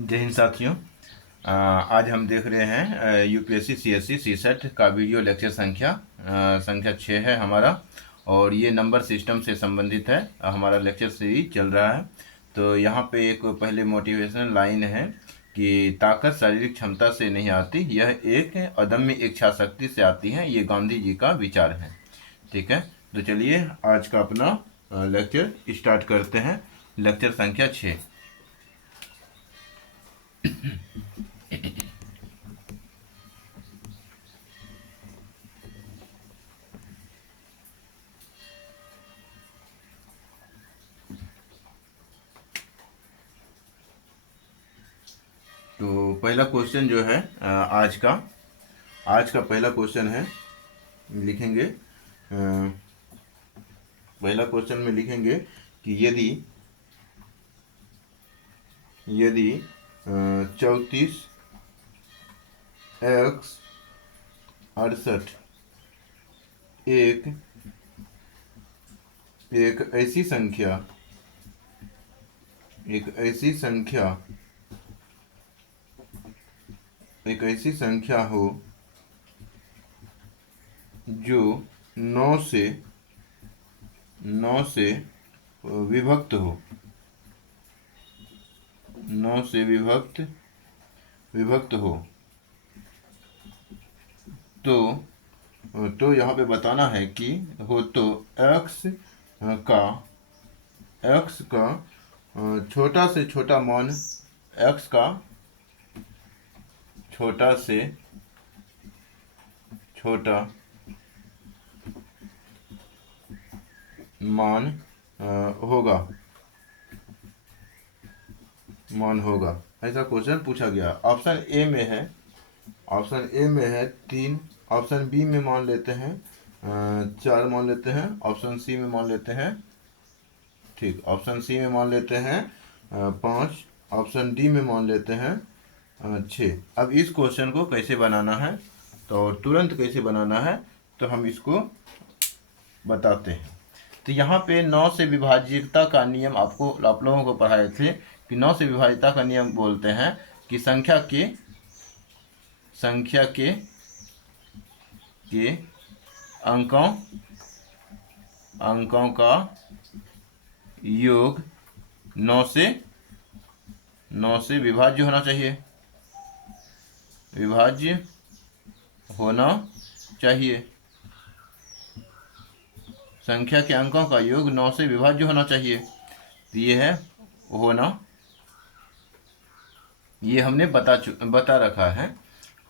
जय हिंद साथियों। आज हम देख रहे हैं यूपीएससी सीएससी सीसेट का वीडियो लेक्चर संख्या 6 है हमारा, और ये नंबर सिस्टम से संबंधित है। हमारा लेक्चर सीरीज चल रहा है। तो यहाँ पे एक पहले मोटिवेशनल लाइन है कि ताकत शारीरिक क्षमता से नहीं आती, यह एक अदम्य इच्छा शक्ति से आती है। ये गांधी जी का विचार है। ठीक है, तो चलिए आज का अपना लेक्चर स्टार्ट करते हैं। लेक्चर संख्या 6। तो पहला क्वेश्चन जो है आज का पहला क्वेश्चन है, लिखेंगे। पहला क्वेश्चन में लिखेंगे कि यदि 34x68 एक ऐसी संख्या हो जो 9 से विभक्त हो, 9 से विभक्त हो, तो यहाँ पे बताना है कि हो तो x का छोटा से छोटा मान, x का छोटा से छोटा मान होगा। ऐसा क्वेश्चन पूछा गया। ऑप्शन ए में है 3, ऑप्शन बी में मान लेते हैं 4 मान लेते हैं, ऑप्शन सी में मान लेते हैं, ठीक, ऑप्शन सी में मान लेते हैं 5, ऑप्शन डी में मान लेते हैं 6। अब इस क्वेश्चन को कैसे बनाना है, तो तुरंत कैसे बनाना है तो हम इसको बताते हैं। तो यहाँ पे 9 से विभाज्यता का नियम आप लोगों को पढ़ाए थे कि 9 से विभाज्यता का नियम बोलते हैं कि संख्या के अंकों का योग 9 से विभाज्य होना चाहिए। संख्या के अंकों का योग 9 से विभाज्य होना चाहिए। तो ये है होना, ये हमने बता रखा है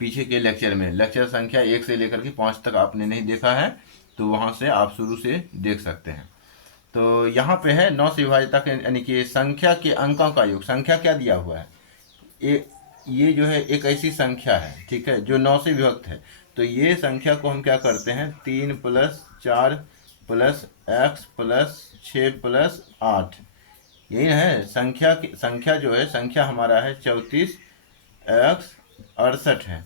पीछे के लेक्चर में। लेक्चर संख्या 1 से लेकर के 5 तक आपने नहीं देखा है तो वहाँ से आप शुरू से देख सकते हैं। तो यहाँ पे है 9 से विभाज्यता के, यानी कि संख्या के अंकों का योग। संख्या क्या दिया हुआ है, ये जो है एक ऐसी संख्या है, ठीक है, जो 9 से विभक्त है। तो ये संख्या को हम क्या करते हैं, 3 + 4 + x + 6 + 8, यही है संख्या जो है, संख्या हमारा है 34x68 है।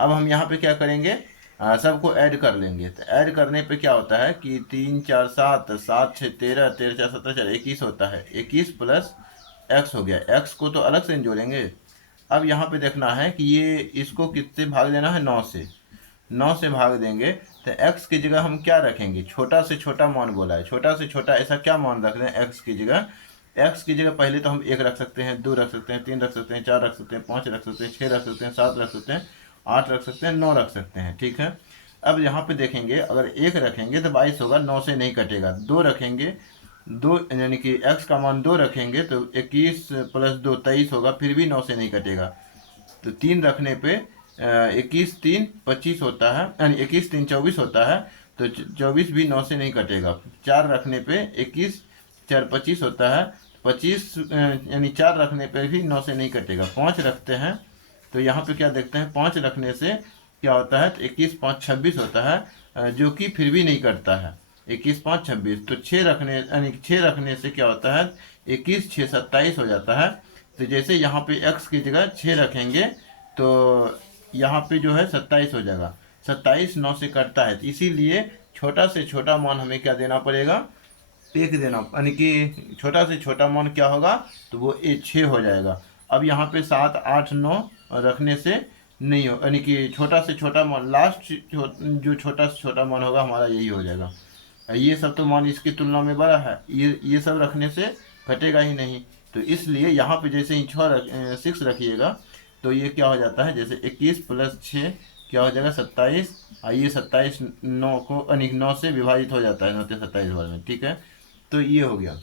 अब हम यहाँ पे क्या करेंगे, सबको ऐड कर लेंगे। तो ऐड करने पे क्या होता है कि 3 4 7, 7 6 13, 13 4 17 4 21 होता है। 21 + x हो गया। x को तो अलग से जोड़ेंगे। अब यहाँ पे देखना है कि ये इसको किससे भाग देना है, 9 से। 9 से भाग देंगे तो x की जगह हम क्या रखेंगे, छोटा से छोटा मान बोला है, छोटा से छोटा ऐसा क्या मान रख दें x की जगह। x की जगह पहले तो हम 1 रख सकते हैं, 2 रख सकते हैं, 3 रख सकते हैं, 4 रख सकते हैं, 5 रख सकते हैं, 6 रख सकते हैं, 7 रख सकते हैं, 8 रख सकते हैं, 9 रख सकते हैं, ठीक है। अब यहाँ पे देखेंगे, अगर 1 रखेंगे तो 22 होगा, 9 से नहीं कटेगा। 2 रखेंगे, 2 यानी कि x का मान 2 रखेंगे तो 21 + 2 23 होगा, फिर भी 9 से नहीं कटेगा। तो 3 रखने पे 21 3 25 होता है, यानी 21 3 24 होता है, तो 24 भी 9 से नहीं कटेगा। 4 रखने पे 21 4 25 होता है, 25 यानी 4 रखने पे भी 9 से नहीं कटेगा। 5 रखते हैं तो यहाँ पे क्या देखते हैं, 5 रखने से क्या होता है, तो 21 5 26 होता है, जो कि फिर भी नहीं कटता है। 21 5 26, तो 6 रखने से क्या होता है, 21 6 27 हो जाता है। तो जैसे यहाँ पे x की जगह 6 रखेंगे तो यहाँ पे जो है 27 हो जाएगा। 27 9 से कटता है, तो इसीलिए छोटा से छोटा मान हमें क्या देना पड़ेगा, 1 देना, यानी कि छोटा से छोटा मान क्या होगा, तो वो 6 हो जाएगा। अब यहाँ पे 7 8 9 रखने से नहीं हो, यानी कि छोटा से छोटा मान, लास्ट जो छोटा से छोटा मान होगा हमारा यही हो जाएगा। ये सब तो मान इसकी तुलना में बड़ा है, ये सब रखने से घटेगा ही नहीं। तो इसलिए यहाँ पे जैसे ही 6 रखिएगा तो ये क्या हो जाता है, जैसे 21 + 6 क्या हो जाएगा 27, और ये 27 9 को 9 से विभाजित हो जाता है, 9 से 27 बार में, ठीक है। तो ये हो गया।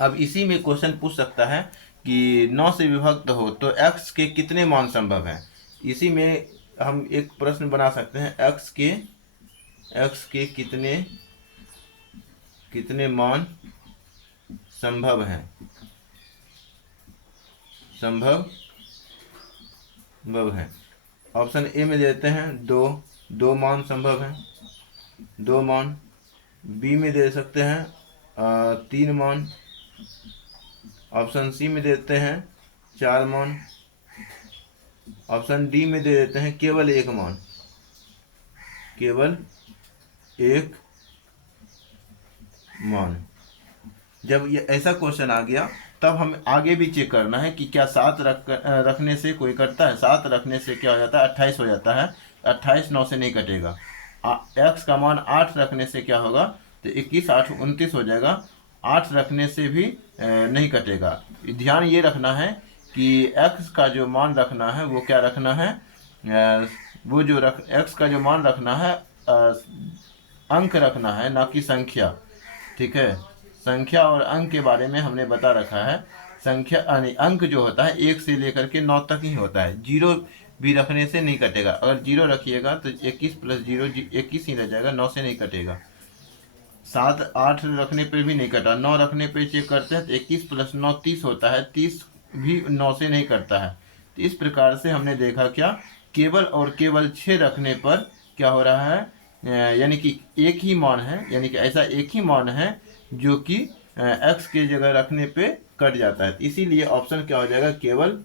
अब इसी में क्वेश्चन पूछ सकता है कि 9 से विभक्त हो तो x के कितने मान संभव हैं। इसी में हम एक प्रश्न बना सकते हैं, x के कितने मान संभव हैं, संभव है। ऑप्शन ए में देते हैं 2 मान संभव हैं, 2 मान। बी में दे सकते हैं 3 मान। ऑप्शन सी में देते हैं 4 मान। ऑप्शन डी में दे देते हैं केवल 1 मान, केवल 1 मान। जब ये ऐसा क्वेश्चन आ गया तब हम आगे भी चेक करना है कि क्या 7 रखने से कोई कटता है। 7 रखने से क्या हो जाता है, 28 हो जाता है। 28 9 से नहीं कटेगा। x का मान 8 रखने से क्या होगा, तो 21 8 29 हो जाएगा। 8 रखने से भी नहीं कटेगा। ध्यान ये रखना है कि x का जो मान रखना है वो क्या रखना है, वो जो x का जो मान रखना है अंक रखना है, ना कि संख्या, ठीक है। संख्या और अंक के बारे में हमने बता रखा है। संख्या अंक जो होता है 1 से लेकर के 9 तक ही होता है। 0 भी रखने से नहीं कटेगा। अगर 0 रखिएगा तो 21 + 0 21 ही रह जाएगा, 9 से नहीं कटेगा। 7 8 रखने पर भी नहीं कटा। 9 रखने पर चेक करते हैं तो 21 + 9 30 होता है, 30 भी 9 से नहीं कटता है। तो इस प्रकार से हमने देखा क्या, केवल और केवल 6 रखने पर क्या हो रहा है, यानी कि एक ही मान है, यानी कि ऐसा एक ही मान है जो कि x के जगह रखने पे कट जाता है। इसीलिए ऑप्शन क्या हो जाएगा, केवल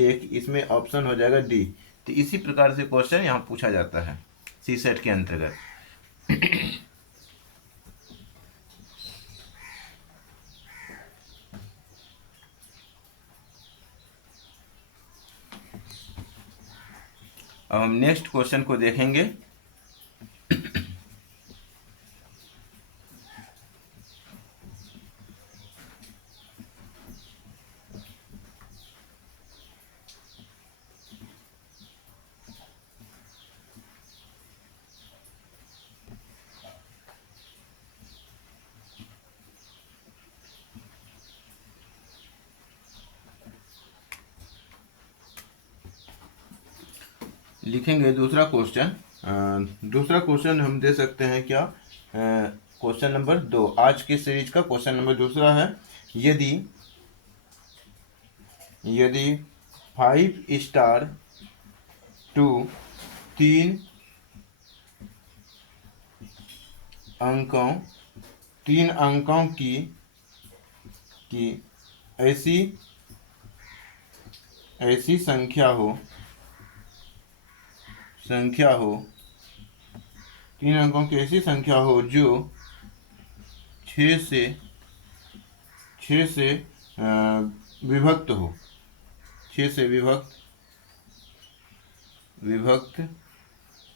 1। इसमें ऑप्शन हो जाएगा डी। तो इसी प्रकार से क्वेश्चन यहाँ पूछा जाता है सी सेट के अंतर्गत। अब हम नेक्स्ट क्वेश्चन को देखेंगे। लिखेंगे दूसरा क्वेश्चन। दूसरा क्वेश्चन हम दे सकते हैं क्या, क्वेश्चन नंबर 2। आज के सीरीज का क्वेश्चन नंबर दूसरा है, यदि 5 स्टार टू 3 अंकों की ऐसी संख्या हो 3 अंकों की ऐसी संख्या हो जो 6 से विभक्त हो, 6 से विभक्त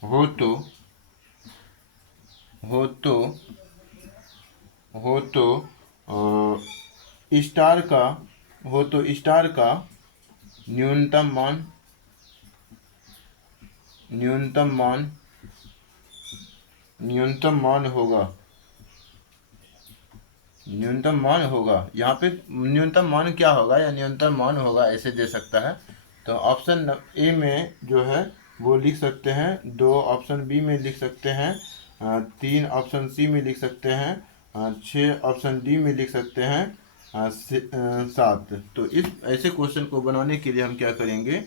हो तो स्टार का न्यूनतम मान होगा। यहाँ पे न्यूनतम मान क्या होगा या न्यूनतम मान होगा ऐसे दे सकता है। तो ऑप्शन ए में जो है वो लिख सकते हैं 2, ऑप्शन बी में लिख सकते हैं 3, ऑप्शन सी में लिख सकते हैं 6, ऑप्शन डी में लिख सकते हैं 7। तो इस ऐसे क्वेश्चन को बनाने के लिए हम क्या करेंगे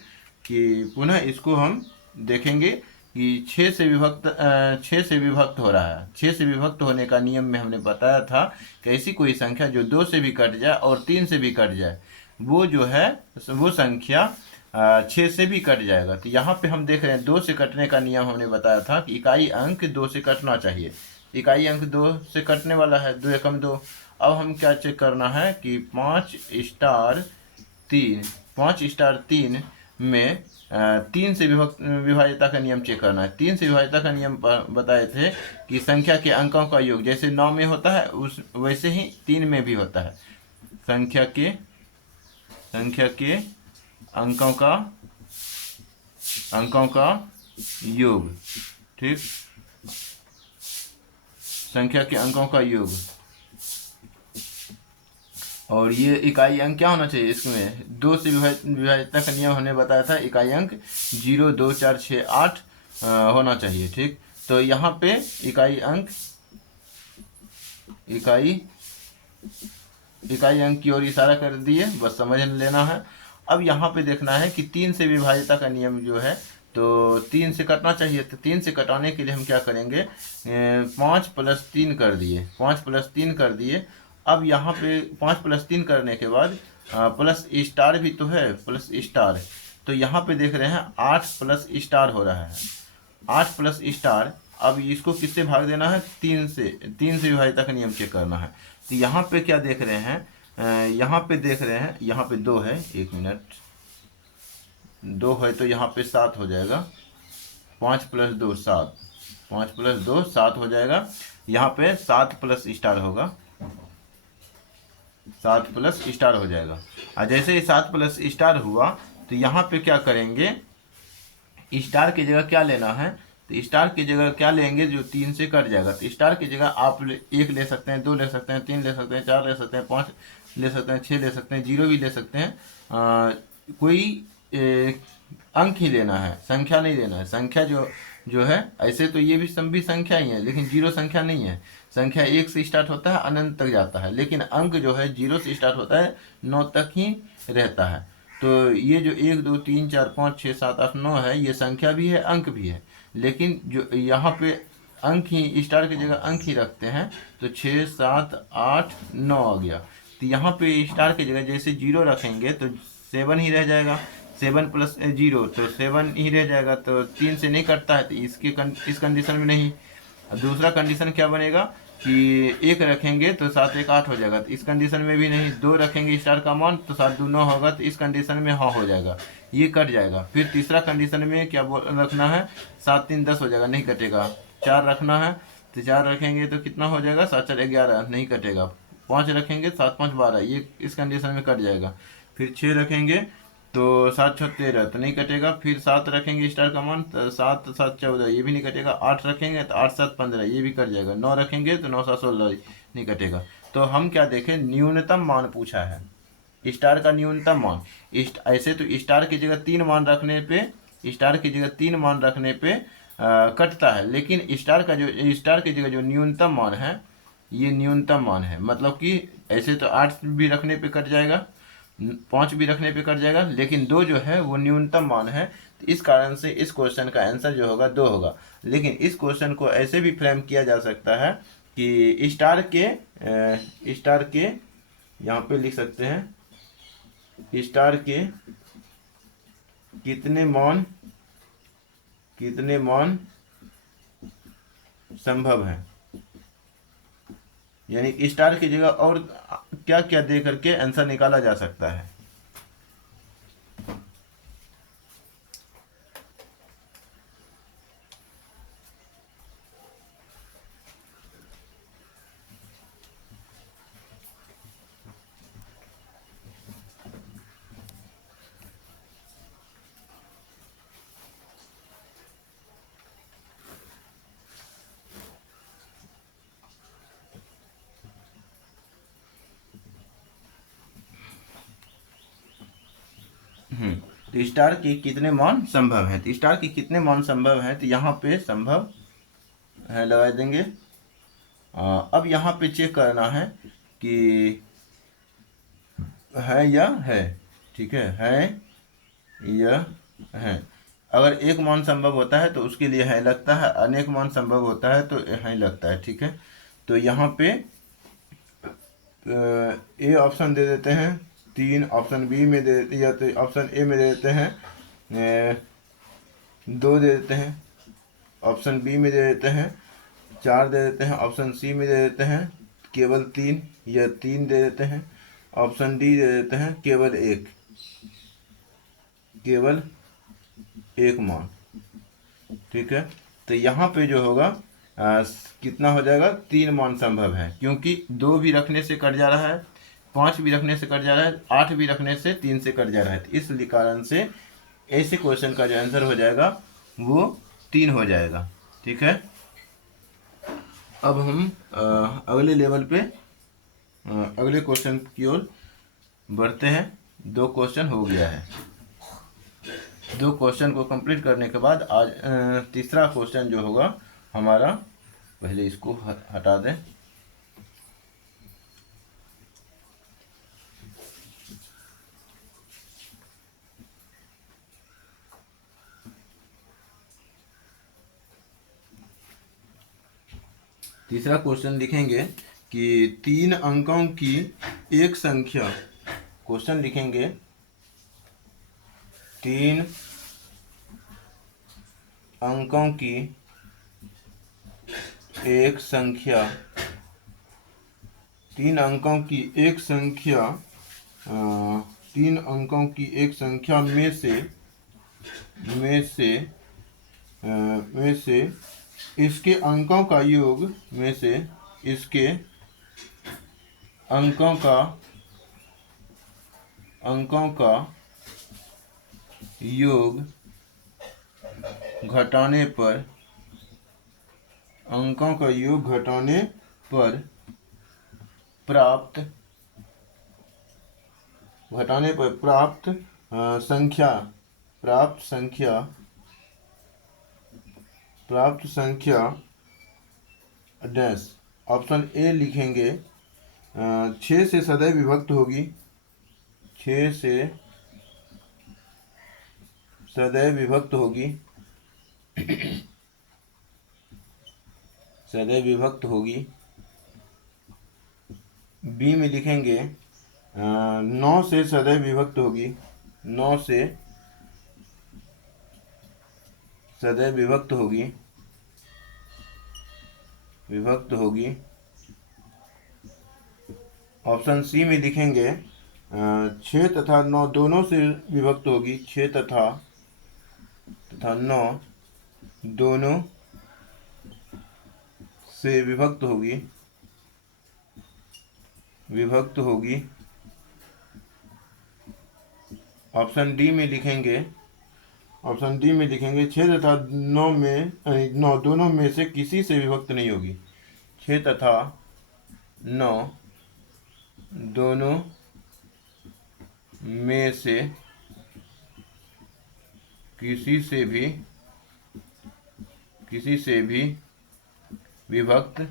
कि पुनः इसको हम देखेंगे कि 6 से विभक्त हो रहा है। 6 से विभक्त होने का नियम में हमने बताया था कि ऐसी कोई संख्या जो 2 से भी कट जाए और 3 से भी कट जाए, वो जो है वो संख्या 6 से भी कट जाएगा। तो यहाँ पे हम देख रहे हैं 2 से कटने का नियम हमने बताया था कि इकाई अंक 2 से कटना चाहिए। इकाई अंक 2 से कटने वाला है, 2 × 2। अब हम क्या चेक करना है कि 5 स्टार 3 5 स्टार 3 में 3 से विभाज्यता का नियम चेक करना है। 3 से विभाज्यता का नियम बताए थे कि संख्या के अंकों का योग जैसे 9 में होता है उस वैसे ही 3 में भी होता है। संख्या के अंकों का योग, ठीक, संख्या के अंकों का योग। और ये इकाई अंक क्या होना चाहिए, इसमें 2 से विभाज्यता का नियम हमने बताया था, इकाई अंक 0, 2, 4, 6, 8 होना चाहिए, ठीक। तो यहाँ पे इकाई अंक की ओर इशारा कर दिए, बस समझ लेना है। अब यहाँ पे देखना है कि 3 से विभाज्यता का नियम जो है तो 3 से कटना चाहिए। तो 3 से कटाने के लिए हम क्या करेंगे, 5 + 3 कर दिए, 5 + 3 कर दिए। अब यहाँ पे 5 + 3 करने के बाद प्लस स्टार भी तो है, प्लस स्टार, तो यहाँ पे देख रहे हैं 8 प्लस स्टार हो रहा है, 8 प्लस स्टार। अब इसको किससे भाग देना है, 3 से, 3 से विभाज्यता का नियम चेक करना है। तो यहाँ पे क्या देख रहे हैं, यहाँ पे देख रहे हैं, यहाँ पे 2 है, 1 मिनट, 2 है तो यहाँ पे 7 हो जाएगा, 5 + 2 7, 5 + 2 7 हो जाएगा। यहाँ पे 7 प्लस स्टार होगा, 7 प्लस स्टार हो जाएगा। और जैसे ही 7 प्लस स्टार हुआ तो यहाँ पे क्या करेंगे, स्टार की जगह क्या लेना है, तो स्टार की जगह क्या लेंगे, जो 3 से कट जाएगा। तो स्टार की जगह आप 1 ले सकते हैं, 2 ले सकते हैं, 3 ले सकते हैं, 4 ले सकते हैं, 5 ले सकते हैं, 6 ले सकते हैं, 0 भी ले सकते हैं। कोई अंक ही लेना है, संख्या नहीं लेना है। संख्या जो है, ऐसे तो ये भी संख्या ही है, लेकिन 0 संख्या नहीं है। संख्या 1 से स्टार्ट होता है, अनंत तक जाता है, लेकिन अंक जो है 0 से स्टार्ट होता है, 9 तक ही रहता है। तो ये जो 1, 2, 3, 4, 5, 6, 7, 8, 9 है, ये संख्या भी है, अंक भी है, लेकिन जो यहाँ पे अंक ही, स्टार की जगह अंक ही रखते हैं, तो 6, 7, 8, 9 आ गया। तो यहाँ पे स्टार की जगह जैसे 0 रखेंगे तो 7 ही रह जाएगा, 7 + 0 तो 7 ही रह जाएगा। तो 3 से नहीं कटता है, तो इस कंडीशन में नहीं। दूसरा कंडीशन क्या बनेगा कि 1 रखेंगे तो 7, 1, 8 हो जाएगा, तो इस कंडीशन में भी नहीं। 2 रखेंगे स्टार का मान तो 7, 2, 9 होगा, तो इस कंडीशन में हाँ हो जाएगा, ये कट जाएगा। फिर तीसरा कंडीशन में क्या रखना है, 7, 3, 10 हो जाएगा, नहीं कटेगा। 4 रखना है तो 4 रखेंगे तो कितना हो जाएगा, 7, 4, 11, नहीं कटेगा। 5 रखेंगे, 7, 5, 12, ये इस कंडीशन में कट जाएगा। फिर 6 रखेंगे तो 7, 6, 13 तो नहीं कटेगा। फिर 7 रखेंगे स्टार का मान तो 7, 7, 14, ये भी नहीं कटेगा। 8 रखेंगे तो 8, 7, 15, ये भी कट जाएगा। 9 रखेंगे तो 9, 7, 16, नहीं कटेगा। तो हम क्या देखें, न्यूनतम मान पूछा है, स्टार का न्यूनतम मान। ऐसे तो स्टार की जगह 3 मान रखने पे, स्टार की जगह 3 मान रखने पे कटता है, लेकिन स्टार की जगह जो न्यूनतम मान है, ये न्यूनतम मान है। मतलब कि ऐसे तो 8 भी रखने पे कट जाएगा, 5 भी रखने पे कट जाएगा, लेकिन 2 जो है वो न्यूनतम मान है। तो इस कारण से इस क्वेश्चन का आंसर जो होगा 2 होगा। लेकिन इस क्वेश्चन को ऐसे भी फ्रेम किया जा सकता है कि स्टार के यहाँ पे लिख सकते हैं, स्टार के कितने मान संभव हैं, यानी स्टार की जगह और क्या क्या दे करके आंसर निकाला जा सकता है। तो स्टार के कितने मान संभव हैं, तो स्टार के कितने मान संभव हैं, तो यहाँ पे संभव है लगा देंगे। अब यहाँ पे चेक करना है कि है या है, ठीक है या है। अगर एक मान संभव होता है तो उसके लिए है लगता है, अनेक मान संभव होता है तो है लगता है, ठीक है। तो यहाँ पे ए ऑप्शन दे देते हैं 3, ऑप्शन बी में दे, या तो ऑप्शन ए में दे देते हैं 2 दे देते हैं, ऑप्शन बी में दे देते हैं 4 दे देते हैं, ऑप्शन सी में दे देते हैं केवल 3 या 3 दे देते हैं, ऑप्शन डी दे देते हैं केवल 1। केवल एक मान। ठीक है, तो यहाँ पे जो होगा कितना हो जाएगा, 3 मान संभव है, क्योंकि 2 भी रखने से कट जा रहा है, 5 भी रखने से कट जा रहा है, 8 भी रखने से 3 से कट जा रहा है। तो इस कारण से ऐसे क्वेश्चन का जो आंसर हो जाएगा वो 3 हो जाएगा। ठीक है, अब हम अगले लेवल पे अगले क्वेश्चन की ओर बढ़ते हैं। 2 क्वेश्चन हो गया है। 2 क्वेश्चन को कंप्लीट करने के बाद आज तीसरा क्वेश्चन जो होगा हमारा, पहले इसको हटा दें। तीसरा क्वेश्चन लिखेंगे कि 3 अंकों की एक संख्या, क्वेश्चन लिखेंगे 3 अंकों की एक संख्या, 3 अंकों की एक संख्या, 3 अंकों की एक संख्या में से इसके अंकों का योग, में से इसके अंकों का योग घटाने पर, अंकों का योग घटाने पर प्राप्त संख्या डैश। ऑप्शन ए लिखेंगे 6 से सदैव विभक्त होगी, 6 से सदैव विभक्त होगी, सदैव विभक्त होगी। बी में लिखेंगे 9 से सदैव विभक्त होगी, 9 से सदैव विभक्त होगी। ऑप्शन सी में लिखेंगे 6 तथा 9 दोनों से विभक्त होगी, 6 तथा 9 दोनों से विभक्त होगी। ऑप्शन डी में लिखेंगे 6 तथा 9 दोनों में से किसी से विभक्त नहीं होगी, 6 तथा 9 दोनों में से किसी से भी विभक्त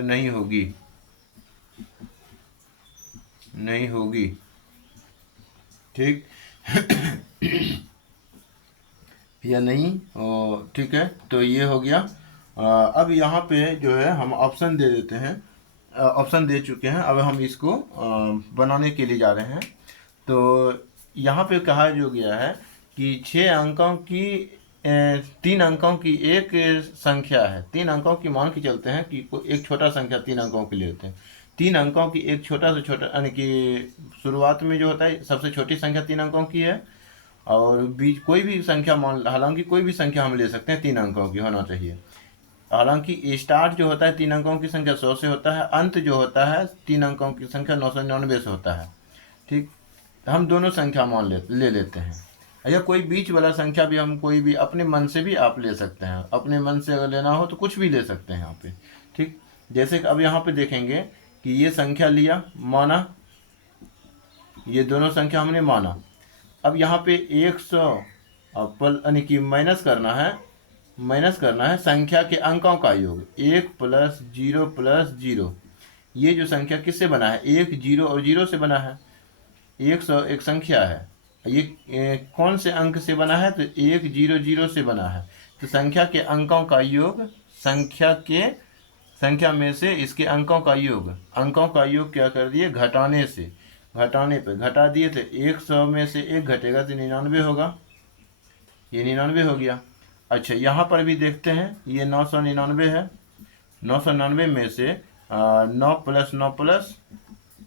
नहीं होगी। ठीक या नहीं? ठीक है, तो ये हो गया। अब यहाँ पे जो है हम ऑप्शन दे देते हैं, ऑप्शन दे चुके हैं, अब हम इसको बनाने के लिए जा रहे हैं। तो यहाँ पे कहा जो गया है कि 6 अंकों की 3 अंकों की एक संख्या है, 3 अंकों की मान के चलते हैं कि एक छोटा संख्या 3 अंकों की लेते हैं, 3 अंकों की एक छोटा से छोटा, यानी कि शुरुआत में जो होता है सबसे छोटी संख्या 3 अंकों की है, और बीच कोई भी संख्या मान, हालांकि कोई भी संख्या हम ले सकते हैं 3 अंकों की होना चाहिए। हालांकि स्टार्ट जो होता है 3 अंकों की संख्या 100 से होता है, अंत जो होता है 3 अंकों की संख्या 999 से होता है। ठीक, हम दोनों संख्या मान ले लेते हैं, या कोई बीच वाला संख्या भी हम कोई भी अपने मन से भी आप ले सकते हैं, अपने मन से अगर लेना हो तो कुछ भी ले सकते हैं यहाँ पे। ठीक, जैसे कि अब यहाँ पे देखेंगे कि ये संख्या लिया, माना, ये दोनों संख्या हमने माना। अब यहाँ पे 100 यानी कि माइनस करना है संख्या के अंकों का योग, 1 प्लस 0 प्लस 0। ये जो संख्या किससे बना है, 1 0 और 0 से बना है। 100 एक संख्या है, ये कौन से अंक से बना है, तो 1 0 0 से बना है। तो संख्या के अंकों का योग, संख्या में से इसके अंकों का योग क्या कर दिए, घटाने पे घटा दिए। तो 100 में से 1 घटेगा तो 99 होगा, ये 99 हो गया। अच्छा, यहाँ पर भी देखते हैं, ये 999 है, 999 में से 9 प्लस 9 प्लस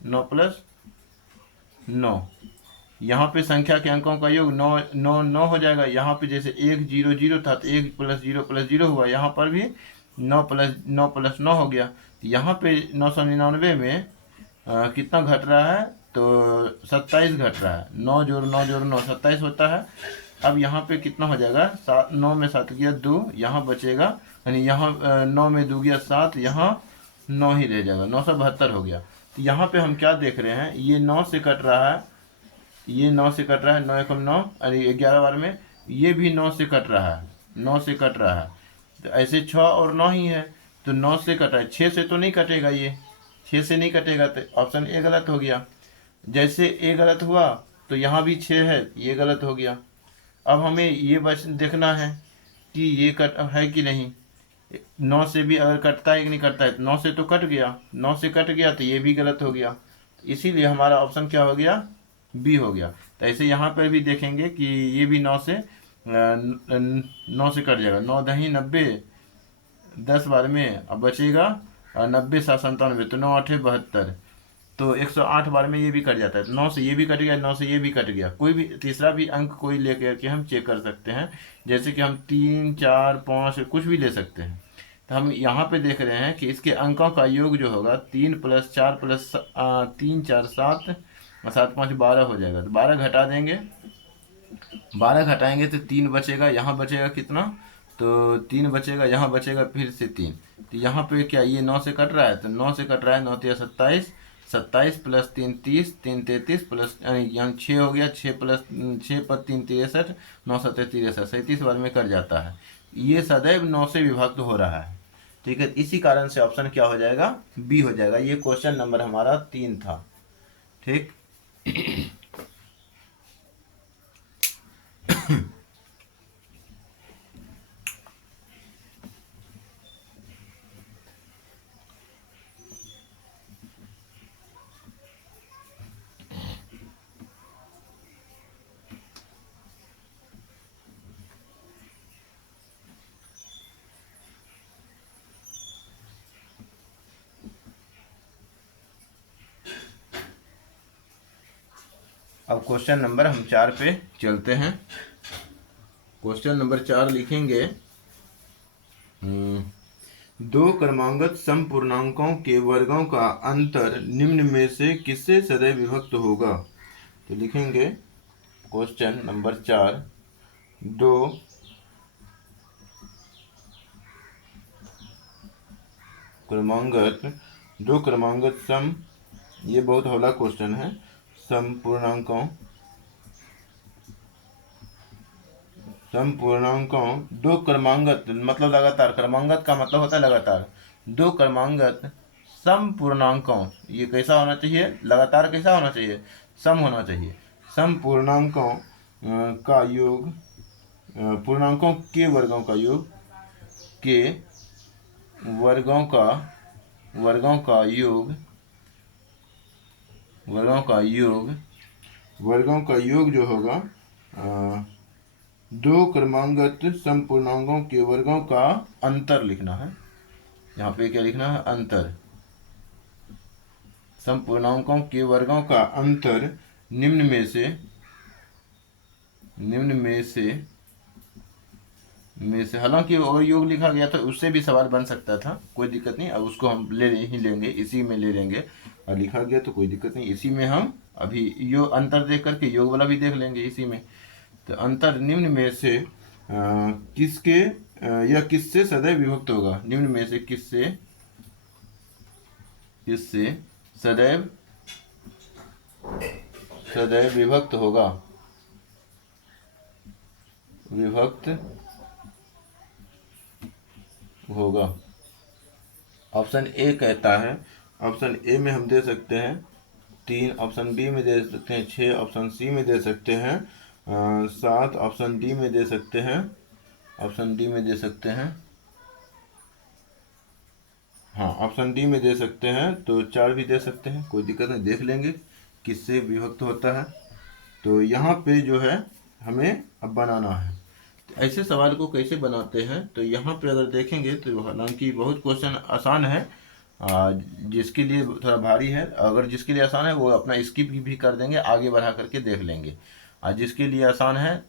9 प्लस 9, यहाँ पे संख्या के अंकों का योग 9 9 9 हो जाएगा। यहाँ पे जैसे 1 0 0 था तो 1 प्लस 0 हुआ, यहाँ पर भी 9 प्लस 9 हो गया। तो यहाँ पे 999 में कितना घट रहा है, तो 27 घट रहा है। 9 जोड़ 9 जोड़ 9 27 होता है। अब यहाँ पे कितना हो जाएगा, 7 9 में 7 गया 2, यहाँ बचेगा, यानी यहाँ 9 में 2 गया 7, यहाँ 9 ही रह जाएगा, 972 हो गया। तो यहाँ पे हम क्या देख रहे हैं, ये 9 से कट रहा है, ये 9 से कट रहा है, 9 एकम 9, अरे 11 बार में ये भी 9 से कट रहा है, 9 से कट रहा है। तो ऐसे 6 और 9 ही है, तो 9 से कटा है, 6 से तो नहीं कटेगा, ये 6 से नहीं कटेगा, तो ऑप्शन ए गलत हो गया। जैसे ए गलत हुआ तो यहाँ भी 6 है, ये गलत हो गया। अब हमें ये बस देखना है कि ये कट है कि नहीं, 9 से भी अगर कटता है कि नहीं कटता है, तो 9 से तो कट गया, 9 से कट गया तो ये भी गलत हो गया, इसीलिए हमारा ऑप्शन क्या हो गया, बी हो गया। तो ऐसे यहाँ पर भी देखेंगे कि ये भी 9 से 9 से कट जाएगा, 9 दही 90, 10 बार में अब बचेगा 90 7 97, तो 9 8 72, तो 108 बार में ये भी कट जाता है। तो 9 से ये भी कट गया, 9 से ये भी कट गया, कोई भी तीसरा भी अंक कोई लेकर के हम चेक कर सकते हैं, जैसे कि हम 3 4 5 कुछ भी ले सकते हैं। तो हम यहाँ पे देख रहे हैं कि इसके अंकों का योग जो होगा 3 प्लस 4 प्लस 3 4 7 7 5 12 हो जाएगा। तो 12 घटा देंगे, 12 घटाएंगे तो 3 बचेगा, यहाँ बचेगा कितना, तो 3 बचेगा, यहाँ बचेगा फिर से 3। तो यहाँ पे क्या ये 9 से कट रहा है, तो 9 से कट रहा है, 9 3 27, 27 प्लस 3 30, 3 33 प्लस यहाँ 6 हो गया, 6 प्लस 6 पर 3 63, 9 7 63, 37 बार में कट जाता है। ये सदैव 9 से विभक्त हो रहा है, ठीक है। इसी कारण से ऑप्शन क्या हो जाएगा, बी हो जाएगा। ये क्वेश्चन नंबर हमारा 3 था, ठीक। अब क्वेश्चन नंबर हम 4 पे चलते हैं। क्वेश्चन नंबर 4 लिखेंगे, दो क्रमांगत समपूर्णांकों के वर्गों का अंतर निम्न में से किससे सदैव विभक्त होगा। तो लिखेंगे क्वेश्चन नंबर 4, दो क्रमांगत सम, ये बहुत हौला क्वेश्चन है, समपूर्णांकों दो क्रमांगत मतलब लगातार, क्रमांगत का मतलब होता है लगातार, दो क्रमांगत समपूर्णांकों, ये कैसा होना चाहिए, लगातार कैसा होना चाहिए, सम होना चाहिए। समपूर्णांकों का योग, पूर्णांकों के वर्गों का योग, के वर्गों का योग जो होगा, दो क्रमांगत समपूर्णांकों के वर्गों का अंतर लिखना है। यहाँ पे क्या लिखना है, अंतर। समपूर्णांकों के वर्गों का अंतर निम्न में से हालांकि और योग लिखा गया था, उससे भी सवाल बन सकता था, कोई दिक्कत नहीं। अब उसको हम ले ही लेंगे, इसी में ले लेंगे, और लिखा गया तो कोई दिक्कत नहीं, इसी में हम अभी योग अंतर देख करके योग वाला भी देख लेंगे इसी में। तो अंतर निम्न में से किसके या किससे सदैव विभक्त होगा, निम्न में से किससे सदैव विभक्त होगा। ऑप्शन ए कहता है, ऑप्शन ए में हम दे सकते हैं 3, ऑप्शन बी में दे सकते हैं 6, ऑप्शन सी में दे सकते हैं 7, ऑप्शन डी में दे सकते हैं, हाँ ऑप्शन डी में दे सकते हैं, तो 4 भी दे सकते हैं, कोई दिक्कत नहीं, देख लेंगे किससे विभक्त होता है। तो यहाँ पे जो है हमें अब बनाना है। तो ऐसे सवाल को कैसे बनाते हैं, तो यहाँ पे अगर देखेंगे तो हालांकि बहुत क्वेश्चन आसान है, जिसके लिए थोड़ा भारी है, अगर जिसके लिए आसान है वो अपना स्किप भी कर देंगे, आगे बढ़ा करके देख लेंगे। और जिसके लिए आसान है,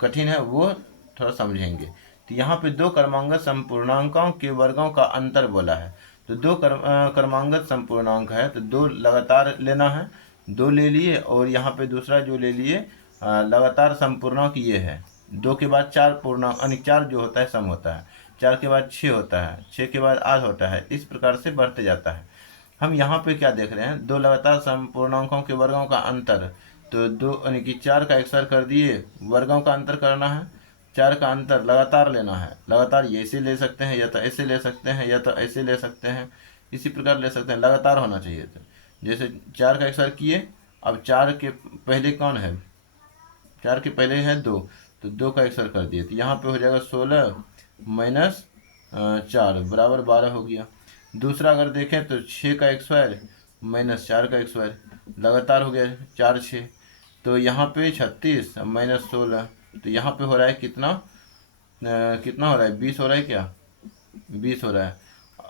कठिन है, वो थोड़ा समझेंगे। तो यहाँ पे दो क्रमांगत संपूर्णांकों के वर्गों का अंतर बोला है। तो दो क्रमांगत संपूर्णांक है, तो दो लगातार लेना है, दो ले लिए, और यहाँ पे दूसरा जो ले लिए लगातार संपूर्णांक ये है। दो के बाद चार पूर्णांक यानी चार जो होता है सम होता है, चार के बाद छः होता है, छः के बाद आठ होता है, इस प्रकार से बढ़ते जाता है। हम यहाँ पे क्या देख रहे हैं, दो लगातार संपूर्णांकों के वर्गों का अंतर। तो दो यानी कि चार का एक्सर कर दिए, वर्गों का अंतर करना है, चार का अंतर लगातार लेना है। लगातार ये ऐसे ले सकते हैं, या तो ऐसे ले सकते हैं, या तो ऐसे ले सकते हैं, इसी प्रकार ले सकते हैं, लगातार होना चाहिए। तो जैसे चार का एक्सर किए, अब चार के पहले कौन है, चार के पहले है दो, तो दो का एक्सर कर दिए, तो यहाँ पे हो जाएगा 16 माइनस 4 बराबर 12 हो गया। दूसरा अगर देखें तो 6 का स्क्वायर माइनस 4 का स्क्वायर, लगातार हो गया 4 6, तो यहाँ पे 36 माइनस 16, तो यहाँ पे हो रहा है कितना, कितना हो रहा है, 20 हो रहा है क्या, 20 हो रहा है।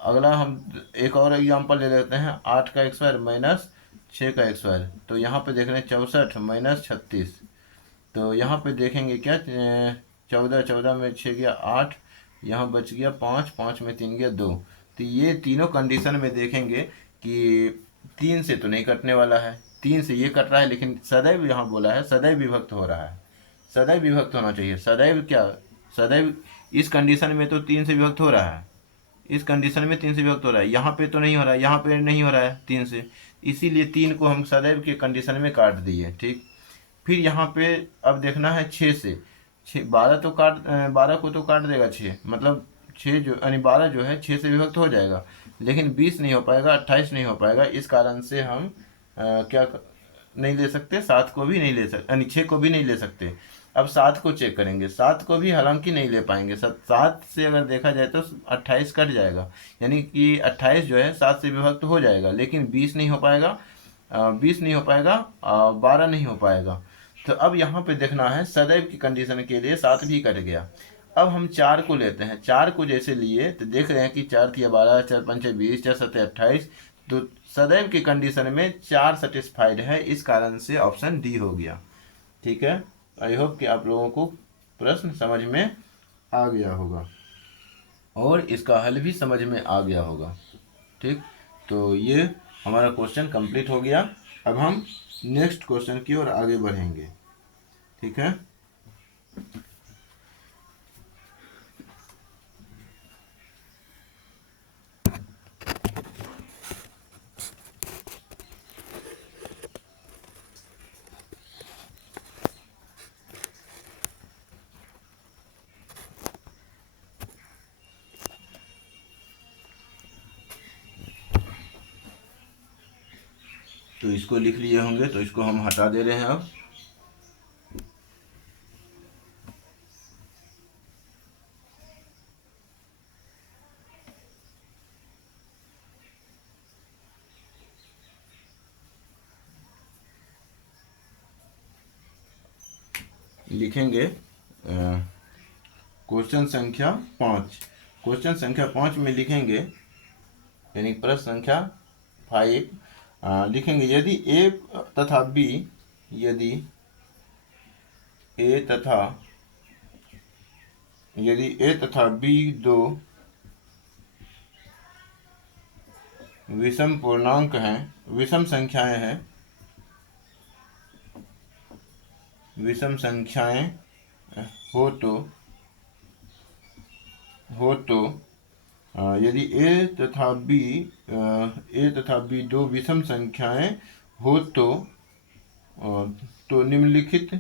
अगला हम एक और एग्जांपल ले लेते हैं, 8 का स्क्वायर माइनस 6 का स्क्वायर, तो यहाँ पे देख रहे हैं 64 माइनस 36, तो यहाँ पे देखेंगे क्या, 14 14 में 6 गया 8, यहाँ बच गया 5, 5 में 3 गया 2। तो ये तीनों कंडीशन में देखेंगे कि 3 से तो नहीं कटने वाला है, 3 से ये कट रहा है, लेकिन सदैव यहाँ बोला है सदैव विभक्त हो रहा है, सदैव विभक्त होना चाहिए। सदैव क्या, सदैव इस कंडीशन में तो 3 से विभक्त हो रहा है, इस कंडीशन में 3 से विभक्त हो रहा है, यहाँ पे तो नहीं हो रहा है, यहाँ पे नहीं हो रहा है 3 से, इसीलिए 3 को हम सदैव के कंडीशन में काट दिए। ठीक, फिर यहाँ पे अब देखना है 6 से, 6 12 तो काट 12 को तो काट देगा 6, मतलब 6 जो यानी 12 जो है 6 से विभक्त हो जाएगा, लेकिन 20 नहीं हो पाएगा, 28 नहीं हो पाएगा। इस कारण से हम नहीं ले सकते, 7 को भी नहीं ले सकते, यानी 6 को भी नहीं ले सकते। अब 7 को चेक करेंगे, 7 को भी हालांकि नहीं ले पाएंगे। 7 से अगर देखा जाए तो 28 कट जाएगा, यानी कि 28 जो है 7 से विभक्त हो जाएगा, लेकिन 20 नहीं हो पाएगा, 20 नहीं हो पाएगा, 12 नहीं हो पाएगा। तो अब यहाँ पे देखना है सदैव की कंडीशन के लिए 7 भी कट गया। अब हम 4 को लेते हैं, 4 को जैसे लिए तो देख रहे हैं कि 4 तिया 12, 4 पंचे 20, 4 सत्ते 28, तो सदैव की कंडीशन में 4 सेटिस्फाइड है, इस कारण से ऑप्शन डी हो गया। ठीक है, आई होप कि आप लोगों को प्रश्न समझ में आ गया होगा और इसका हल भी समझ में आ गया होगा। ठीक, तो ये हमारा क्वेश्चन कंप्लीट हो गया। अब हम नेक्स्ट क्वेश्चन की ओर आगे बढ़ेंगे। ठीक है, तो इसको लिख लिए होंगे, तो इसको हम हटा दे रहे हैं। अब लिखेंगे क्वेश्चन संख्या 5, क्वेश्चन संख्या 5 में लिखेंगे, यानी प्रश्न संख्या 5 लिखेंगे, यदि ए तथा बी, यदि ए तथा बी दो विषम पूर्णांक हैं, विषम संख्याएं हैं, विषम संख्याएं हो तो यदि ए तथा बी दो विषम संख्याएं हो तो निम्नलिखित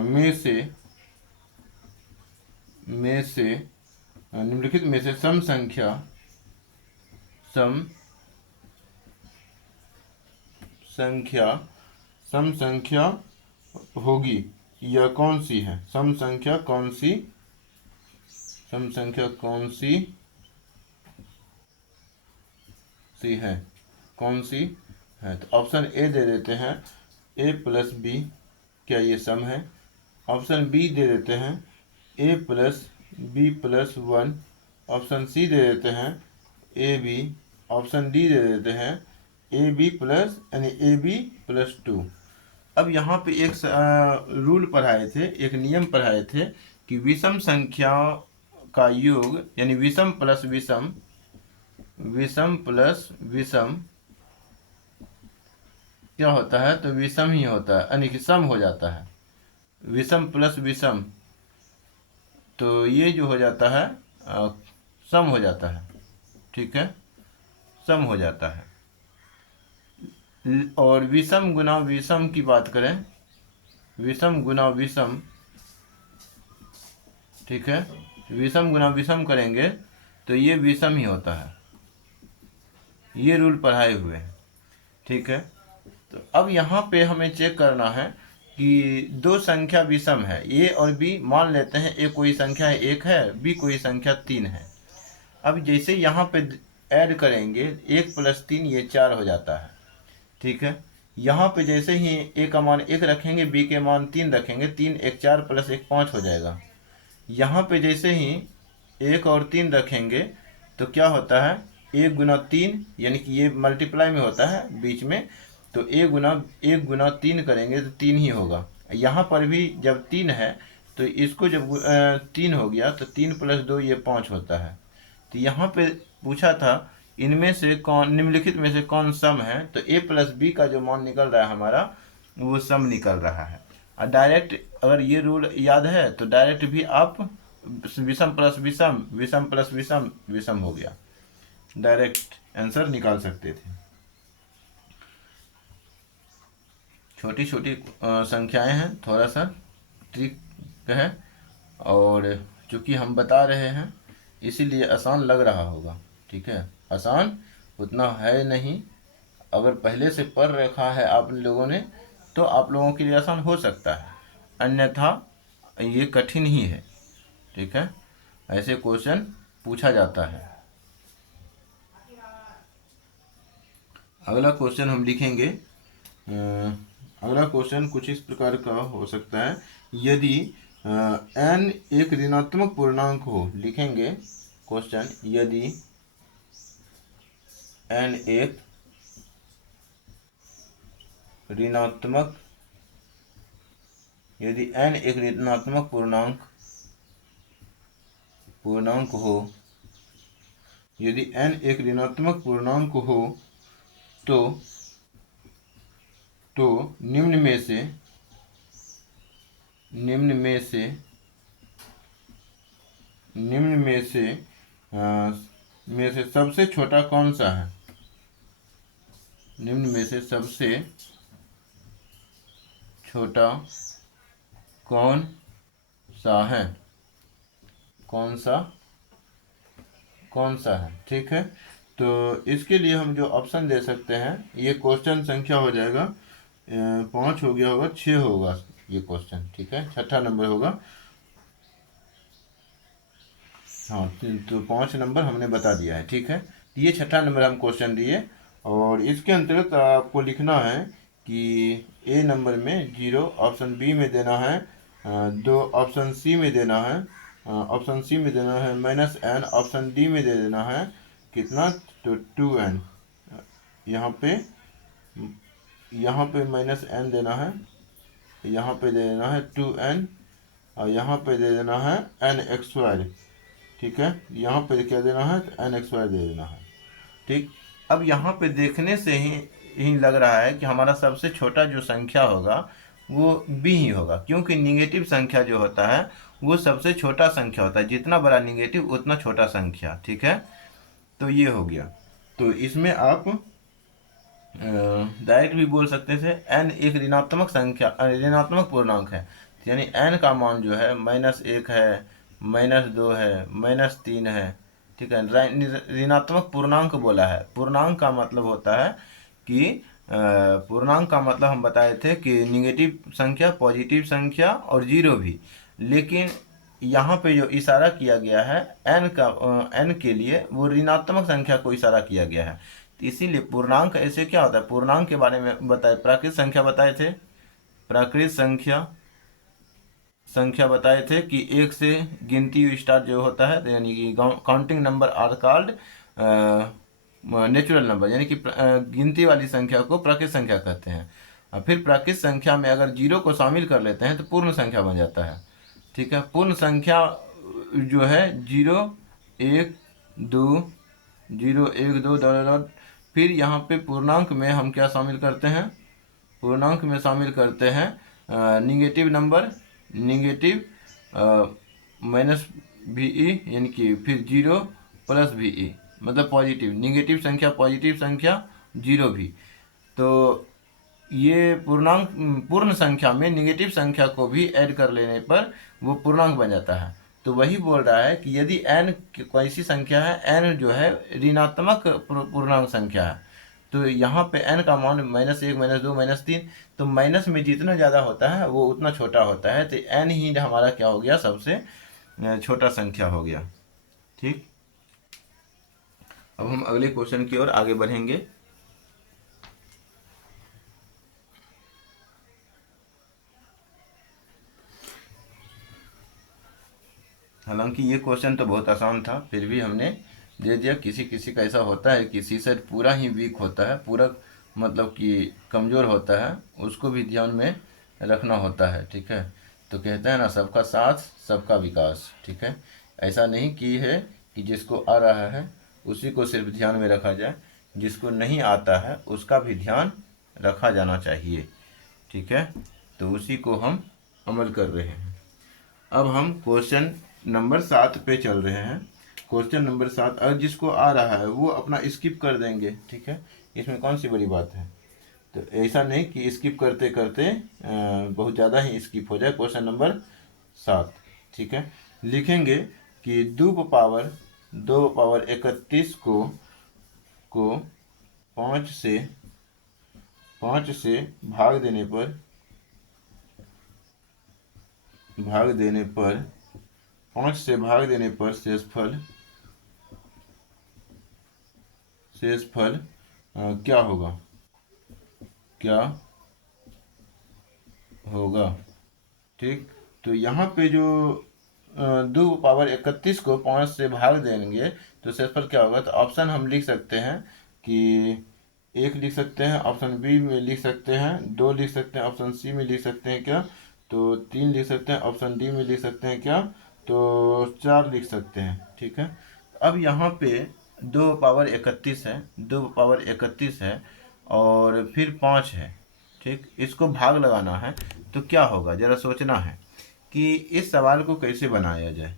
में से निम्नलिखित में से सम संख्या होगी, यह कौन सी है, सम संख्या कौन सी है। तो ऑप्शन ए दे देते हैं, ए प्लस बी, क्या ये सम है, ऑप्शन बी दे देते हैं A plus B plus one, option C दे देते हैं ए बी, ऑप्शन डी दे देते हैं ए बी प्लस यानी ए बी प्लस टू। अब यहाँ पे एक रूल पढ़ाए थे, एक नियम पढ़ाए थे कि विषम संख्या का योग यानी विषम प्लस विषम, विषम प्लस विषम क्या होता है, तो विषम ही होता है यानी कि सम हो जाता है। विषम प्लस विषम तो ये जो हो जाता है सम हो जाता है, ठीक है, सम हो जाता है। और विषम गुना विषम की बात करें, विषम गुना विषम, ठीक है, विषम गुना विषम करेंगे तो ये विषम ही होता है। ये रूल पढ़ाए हुए हैं, ठीक है। तो अब यहाँ पे हमें चेक करना है कि दो संख्या विषम है, ए और बी मान लेते हैं, ए कोई संख्या है एक है, बी कोई संख्या तीन है। अब जैसे यहाँ पे ऐड करेंगे एक प्लस तीन ये चार हो जाता है, ठीक है। यहाँ पे जैसे ही ए का मान एक रखेंगे, बी के मान तीन रखेंगे, तीन एक चार प्लस एक पाँच हो जाएगा। यहाँ पे जैसे ही एक और तीन रखेंगे तो क्या होता है, एक गुना तीन यानी कि ये मल्टीप्लाई में होता है बीच में, तो एक गुना तीन करेंगे तो तीन ही होगा। यहाँ पर भी जब तीन है तो इसको जब तीन हो गया तो तीन प्लस दो ये पाँच होता है। तो यहाँ पे पूछा था इनमें से कौन, निम्नलिखित में से कौन सम है, तो ए प्लस बी का जो मान निकल रहा है हमारा वो सम निकल रहा है। और डायरेक्ट अगर ये रूल याद है तो डायरेक्ट भी आप विषम प्लस विषम, विषम प्लस विषम, विषम हो गया, डायरेक्ट आंसर निकाल सकते थे। छोटी छोटी संख्याएं हैं, थोड़ा सा ट्रिक है, और चूँकि हम बता रहे हैं इसीलिए आसान लग रहा होगा, ठीक है। आसान उतना है नहीं, अगर पहले से पढ़ रखा है आप लोगों ने तो आप लोगों के लिए आसान हो सकता है, अन्यथा ये कठिन ही है, ठीक है। ऐसे क्वेश्चन पूछा जाता है। अगला क्वेश्चन हम लिखेंगे, अगला क्वेश्चन कुछ इस प्रकार का हो सकता है, यदि n एक ऋणात्मक पूर्णांक हो, लिखेंगे क्वेश्चन, यदि n एक ऋणात्मक, यदि n एक ऋणात्मक पूर्णांक हो, यदि n एक ऋणात्मक पूर्णांक हो तो निम्न में से सबसे छोटा कौन सा है, निम्न में से सबसे छोटा कौन सा है, कौन सा है, ठीक है। तो इसके लिए हम जो ऑप्शन दे सकते हैं, ये क्वेश्चन संख्या हो जाएगा 5 हो गया होगा, 6 होगा ये क्वेश्चन, ठीक है, छठा नंबर होगा। हाँ, तो 5 नंबर हमने बता दिया है, ठीक है। ये छठा नंबर हम क्वेश्चन दिए, और इसके अंतर्गत आपको लिखना है कि ए नंबर में 0, ऑप्शन बी में देना है 2, ऑप्शन सी में देना है, ऑप्शन सी में देना है -n, ऑप्शन डी में दे देना है कितना, तो 2n, यहाँ पे -n देना है, यहाँ पे दे देना है 2n, और यहाँ पे दे देना है n(x²), ठीक है। यहाँ पे क्या देना है, n(x²) दे देना है, ठीक। अब यहाँ पे देखने से ही लग रहा है कि हमारा सबसे छोटा जो संख्या होगा वो b ही होगा, क्योंकि निगेटिव संख्या जो होता है वो सबसे छोटा संख्या होता है, जितना बड़ा निगेटिव उतना छोटा संख्या, ठीक है। तो ये हो गया। तो इसमें आप डायरेक्ट भी बोल सकते थे n एक ऋणात्मक संख्या, ऋणात्मक पूर्णांक है, यानी n का मान जो है -1 है, -2 है, -3 है, ठीक है। ऋणात्मक पूर्णांक बोला है, पूर्णांक का मतलब होता है कि पूर्णांक का मतलब हम बताए थे कि निगेटिव संख्या, पॉजिटिव संख्या और जीरो भी, लेकिन यहाँ पे जो इशारा किया गया है n के लिए वो ऋणात्मक संख्या को इशारा किया गया है। तो इसीलिए पूर्णांक ऐसे क्या होता है, पूर्णांक के बारे में बताए, प्राकृत संख्या बताए थे, प्राकृत संख्या संख्या बताए थे कि एक से गिनती स्टार्ट जो होता है, तो यानी कि counting number are called natural number, यानी कि गिनती वाली संख्या को प्राकृत संख्या कहते हैं। और फिर प्राकृत संख्या में अगर जीरो को शामिल कर लेते हैं तो पूर्ण संख्या बन जाता है। ठीक है, पूर्ण संख्या जो है 0 1 2 0 1 2 डॉट, फिर यहाँ पे पूर्णांक में हम क्या शामिल करते हैं, पूर्णांक में शामिल करते हैं निगेटिव नंबर, निगेटिव माइनस भी ई, यानी कि फिर 0 प्लस भी ई, मतलब पॉजिटिव, निगेटिव संख्या पॉजिटिव संख्या 0 भी। तो ये पूर्णांक पूर्ण संख्या में निगेटिव संख्या को भी ऐड कर लेने पर वो पूर्णांक बन जाता है। तो वही बोल रहा है कि यदि n कोई सी संख्या है, n जो है ऋणात्मक पूर्णांक संख्या है, तो यहाँ पे n का मान -1 -2 -3, तो माइनस में जितना ज़्यादा होता है वो उतना छोटा होता है, तो n ही हमारा क्या हो गया, सबसे छोटा संख्या हो गया। ठीक, अब हम अगले क्वेश्चन की ओर आगे बढ़ेंगे। हालांकि ये क्वेश्चन तो बहुत आसान था, फिर भी हमने दे दिया। किसी किसी का ऐसा होता है कि सी सेट पूरा ही वीक होता है, पूरा मतलब कि कमज़ोर होता है, उसको भी ध्यान में रखना होता है। ठीक है, तो कहते हैं ना, सबका साथ सबका विकास। ठीक है, ऐसा नहीं की है कि जिसको आ रहा है उसी को सिर्फ ध्यान में रखा जाए, जिसको नहीं आता है उसका भी ध्यान रखा जाना चाहिए। ठीक है, तो उसी को हम अमल कर रहे हैं। अब हम क्वेश्चन नंबर 7 पे चल रहे हैं। क्वेश्चन नंबर 7, अगर जिसको आ रहा है वो अपना स्किप कर देंगे। ठीक है, इसमें कौन सी बड़ी बात है। तो ऐसा नहीं कि स्किप करते करते बहुत ज़्यादा ही स्किप हो जाए। क्वेश्चन नंबर 7, ठीक है, लिखेंगे कि 2 पावर 31 को 5 से भाग देने पर 5 से भाग देने पर शेषफल क्या होगा। ठीक, तो यहाँ पे जो 2 पावर 31 को 5 से भाग देंगे तो शेषफल क्या होगा। तो ऑप्शन हम लिख सकते हैं कि 1 लिख सकते हैं, ऑप्शन बी में लिख सकते हैं, 2 लिख सकते हैं, ऑप्शन सी में लिख सकते हैं क्या, तो 3 लिख सकते हैं, ऑप्शन डी में लिख सकते हैं क्या, तो 4 लिख सकते हैं। ठीक है, अब यहाँ पे 2 पावर 31 है, 2 पावर 31 है और फिर 5 है। ठीक, इसको भाग लगाना है, तो क्या होगा ज़रा सोचना है कि इस सवाल को कैसे बनाया जाए।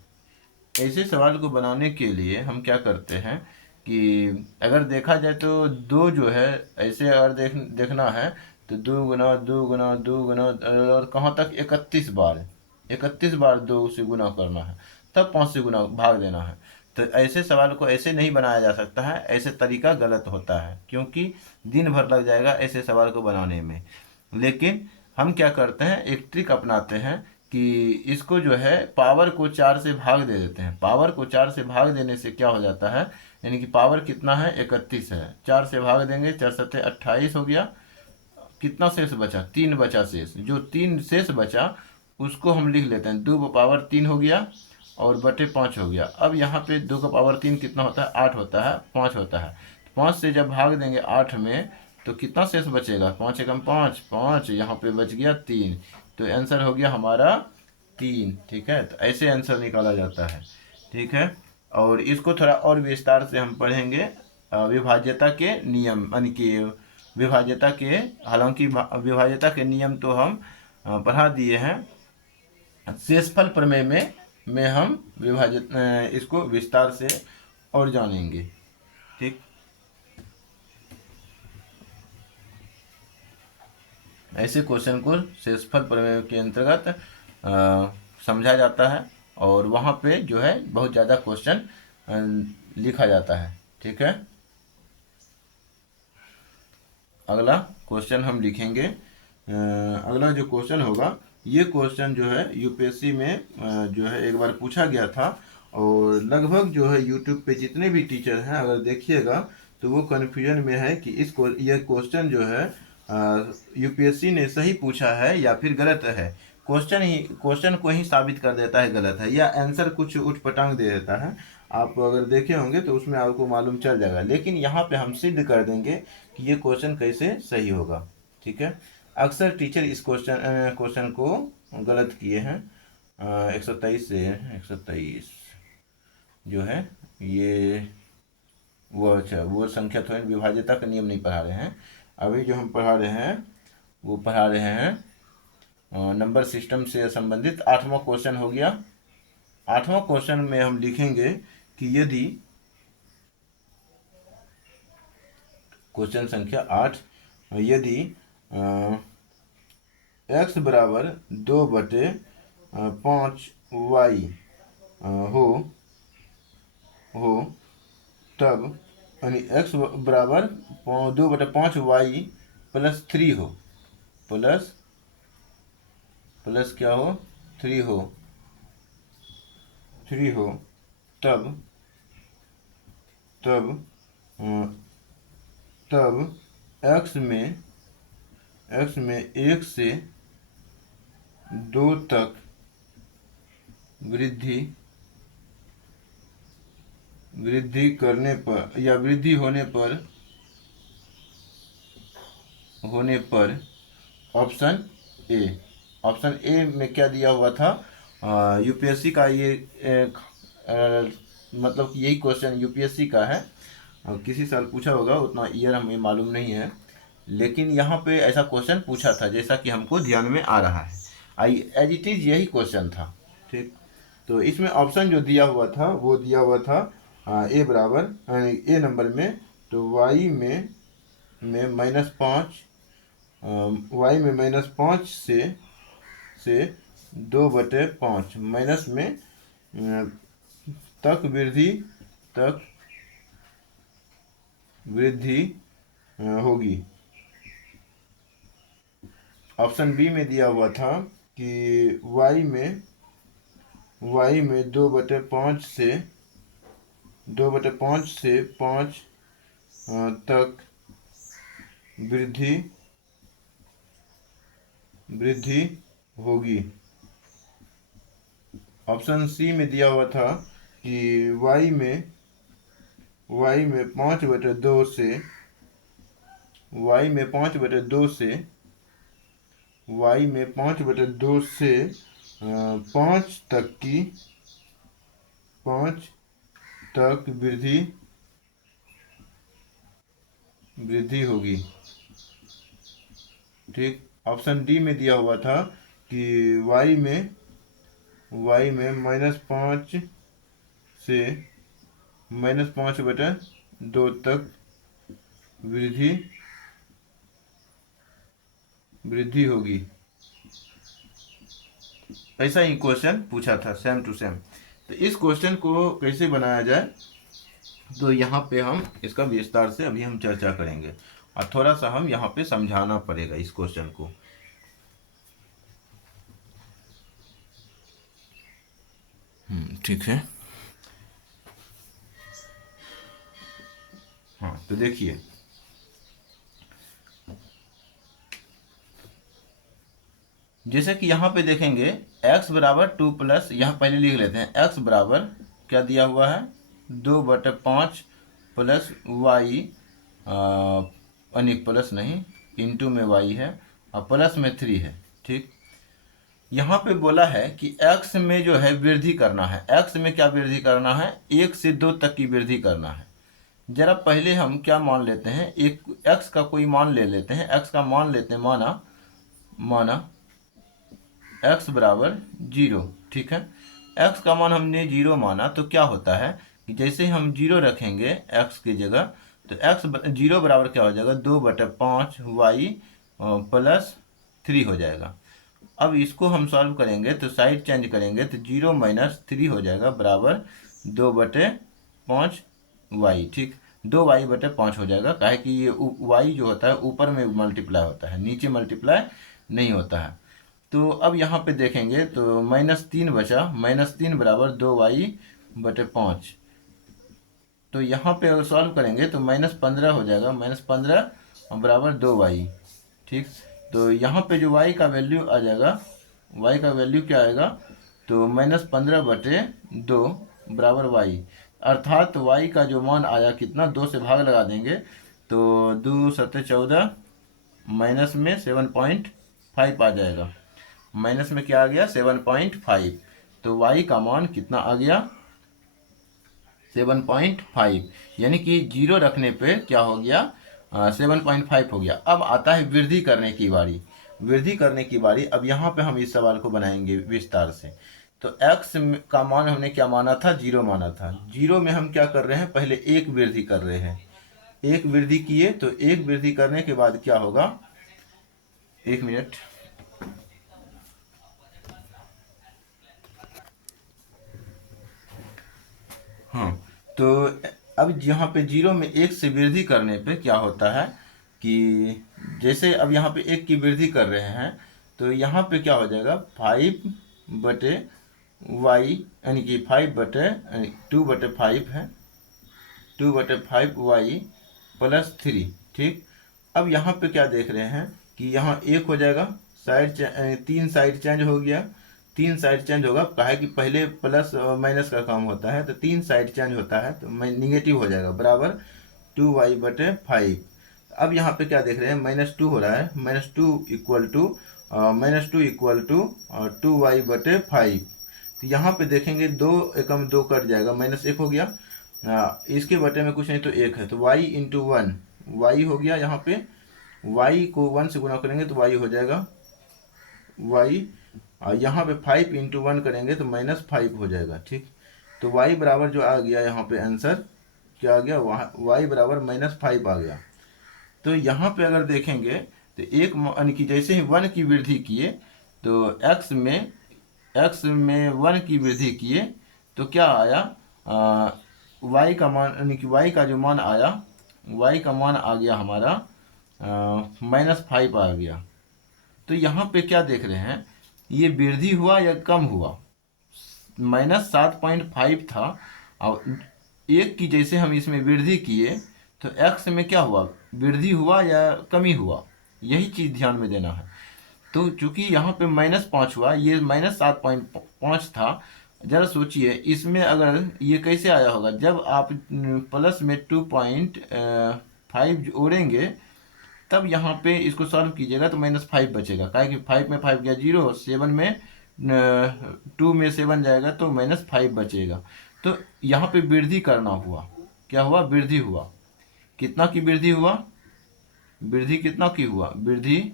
ऐसे सवाल को बनाने के लिए हम क्या करते हैं कि अगर देखा जाए तो 2 जो है, ऐसे अगर देखना है तो 2 गुना 2 गुना 2 गुना और कहाँ तक 31 बार 2 से गुना करना है, तब 5 से गुना भाग देना है। तो ऐसे सवाल को ऐसे नहीं बनाया जा सकता है, ऐसे तरीका गलत होता है, क्योंकि दिन भर लग जाएगा ऐसे सवाल को बनाने में। लेकिन हम क्या करते हैं, एक ट्रिक अपनाते हैं कि इसको जो है पावर को 4 से भाग दे देते हैं। पावर को 4 से भाग देने से क्या हो जाता है, यानी कि पावर कितना है, 31 है, 4 से भाग देंगे, 4 सत्ते 28 हो गया। कितना शेष बचा, 3 बचा शेष। जो 3 शेष बचा उसको हम लिख लेते हैं 2 का पावर 3 हो गया और बटे 5 हो गया। अब यहाँ पे 2 का पावर 3 कितना होता है, 8 होता है, 5 होता है। 5 से जब भाग देंगे 8 में तो कितना शेष बचेगा, 5 एकम 5, 5 यहाँ पे बच गया 3, तो आंसर हो गया हमारा 3। ठीक है, तो ऐसे आंसर निकाला जाता है। ठीक है, और इसको थोड़ा और विस्तार से हम पढ़ेंगे विभाज्यता के नियम, यानी कि विभाज्यता के, हालांकि विभाज्यता के नियम तो हम पढ़ा दिए हैं। शेषफल प्रमेय में हम विभाजित इसको विस्तार से और जानेंगे। ठीक, ऐसे क्वेश्चन को शेषफल प्रमेय के अंतर्गत समझा जाता है और वहाँ पे जो है बहुत ज़्यादा क्वेश्चन लिखा जाता है। ठीक है, अगला क्वेश्चन हम लिखेंगे। अगला जो क्वेश्चन होगा, ये क्वेश्चन जो है यूपीएससी में जो है एक बार पूछा गया था और लगभग जो है यूट्यूब पे जितने भी टीचर हैं अगर देखिएगा तो वो कन्फ्यूजन में है कि ये क्वेश्चन जो है यूपीएससी ने सही पूछा है या फिर गलत है। क्वेश्चन को ही साबित कर देता है गलत है, या आंसर कुछ उठपटांग दे देता है। आप अगर देखे होंगे तो उसमें आपको मालूम चल जाएगा, लेकिन यहाँ पे हम सिद्ध कर देंगे कि ये क्वेश्चन कैसे सही होगा। ठीक है, अक्सर टीचर इस क्वेश्चन को गलत किए हैं। 123 से 123 जो है ये वो, अच्छा वो संख्या थोड़ी विभाज्यता का नियम नहीं पढ़ा रहे हैं। अभी जो हम पढ़ा रहे हैं वो पढ़ा रहे हैं नंबर सिस्टम से संबंधित 8वां क्वेश्चन हो गया। 8वां क्वेश्चन में हम लिखेंगे कि यदि क्वेश्चन संख्या 8, यदि x बराबर 2/5y हो तब यानी x बराबर 2/5y प्लस 3 हो, प्लस क्या हो 3 हो तब x में 1 से 2 तक वृद्धि करने पर या वृद्धि होने पर ऑप्शन ए में क्या दिया हुआ था, यूपीएससी का ये मतलब यही क्वेश्चन यूपीएससी का है। किसी साल पूछा होगा, उतना ईयर हमें मालूम नहीं है, लेकिन यहाँ पे ऐसा क्वेश्चन पूछा था जैसा कि हमको ध्यान में आ रहा है। एज इट इज़ यही क्वेश्चन था। ठीक, तो इसमें ऑप्शन जो दिया हुआ था वो दिया हुआ था ए बराबर ए नंबर में तो वाई में -5 वाई में -5 से 2/5 माइनस में तक वृद्धि होगी। ऑप्शन बी में दिया हुआ था कि y में 2/5 से 5 तक वृद्धि होगी। ऑप्शन सी में दिया हुआ था कि y में 5/2 से 5 तक वृद्धि होगी। ठीक, ऑप्शन डी में दिया हुआ था कि y में -5 से -5/2 तक वृद्धि होगी। ऐसा ही क्वेश्चन पूछा था सेम टू सेम। तो इस क्वेश्चन को कैसे बनाया जाए, तो यहाँ पे हम इसका विस्तार से अभी हम चर्चा करेंगे और थोड़ा सा हम यहाँ पे समझाना पड़ेगा इस क्वेश्चन को। ठीक है, हाँ तो देखिए जैसे कि यहाँ पे देखेंगे x बराबर 2 प्लस, यहाँ पहले लिख लेते हैं x बराबर क्या दिया हुआ है 2/5 प्लस y प्लस नहीं इंटू में y है और प्लस में 3 है। ठीक, यहाँ पे बोला है कि x में जो है वृद्धि करना है। x में क्या वृद्धि करना है, 1 से 2 तक की वृद्धि करना है। जरा पहले हम क्या मान लेते हैं, एक x का कोई मान ले लेते हैं। x का मान लेते हैं, माना x बराबर 0। ठीक है, x का मान हमने 0 माना तो क्या होता है कि जैसे हम 0 रखेंगे x की जगह तो x 0 बराबर क्या हो जाएगा 2/5 y प्लस 3 हो जाएगा। अब इसको हम सॉल्व करेंगे तो साइड चेंज करेंगे तो 0 - 3 हो जाएगा बराबर 2/5 y। ठीक, 2y/5 हो जाएगा, काहे कि ये y जो होता है ऊपर में मल्टीप्लाई होता है, नीचे मल्टीप्लाई नहीं होता है। तो अब यहाँ पे देखेंगे तो -3 बचा, -3 बराबर 2y/5। तो यहाँ पे अगर सॉल्व करेंगे तो -15 हो जाएगा, -15 बराबर 2y। ठीक, तो यहाँ पे जो y का वैल्यू आ जाएगा वाई का वैल्यू क्या आएगा, तो -15/2 बराबर वाई, अर्थात वाई का जो मान आया कितना, 2 से भाग लगा देंगे तो 2 7 14, माइनस में 7.5 आ जाएगा, माइनस में क्या आ गया 7.5, तो वाई का मान कितना आ गया 7.5, यानी कि जीरो रखने पे क्या हो गया 7.5 हो गया। अब आता है वृद्धि करने की बारी, वृद्धि करने की बारी। अब यहाँ पे हम इस सवाल को बनाएंगे विस्तार से। तो x का मान हमने क्या माना था, जीरो माना था, जीरो में हम क्या कर रहे हैं, पहले एक वृद्धि कर रहे हैं, एक वृद्धि किए, तो एक वृद्धि करने के बाद क्या होगा, एक मिनट, हाँ, तो अब यहाँ पे जीरो में एक से वृद्धि करने पे क्या होता है कि जैसे अब यहाँ पे एक की वृद्धि कर रहे हैं, तो यहाँ पे क्या हो जाएगा 5/y, यानी कि 2/5 है, 2/5y प्लस 3, ठीक। अब यहाँ पे क्या देख रहे हैं कि यहाँ एक हो जाएगा, तीन साइड चेंज हो गया, तीन साइड चेंज होगा, कहा है कि पहले प्लस माइनस का काम होता है, तो तीन साइड चेंज होता है तो निगेटिव हो जाएगा, बराबर 2y/5। अब यहाँ पे क्या देख रहे हैं, -2 हो रहा है, -2 इक्वल टू 2y/5। तो यहाँ पे देखेंगे 2 एकम 2 कट जाएगा, -1 हो गया, इसके बटे में कुछ नहीं तो 1 है, तो y इंटू 1 y हो गया, यहाँ पे y को 1 से गुणा करेंगे तो y हो जाएगा y, और यहाँ पे 5 इंटू 1 करेंगे तो -5 हो जाएगा, ठीक। तो y बराबर जो आ गया यहाँ पे आंसर क्या आ गया, y बराबर -5 आ गया। तो यहाँ पे अगर देखेंगे तो एक यानी कि जैसे ही 1 की वृद्धि किए तो x में 1 की वृद्धि किए तो क्या आया, y का मान, यानी कि y का जो मान आया, y का मान आ गया हमारा -5 आ गया। तो यहाँ पे क्या देख रहे हैं, ये वृद्धि हुआ या कम हुआ, -7.5 था, और एक की जैसे हम इसमें वृद्धि किए तो x में क्या हुआ, वृद्धि हुआ या कमी हुआ, यही चीज़ ध्यान में देना है। तो चूंकि यहाँ पे -5 हुआ, ये -7.5 था, जरा सोचिए इसमें अगर ये कैसे आया होगा, जब आप प्लस में 2.5 जोड़ेंगे तब यहाँ पे इसको सॉल्व कीजिएगा तो -5 बचेगा, काहे कि 5 में 5 गया 0, 7 में 2 में 7 जाएगा तो -5 बचेगा। तो यहाँ पे वृद्धि करना हुआ, क्या हुआ, वृद्धि हुआ, कितना की वृद्धि हुआ, वृद्धि कितना की हुआ, वृद्धि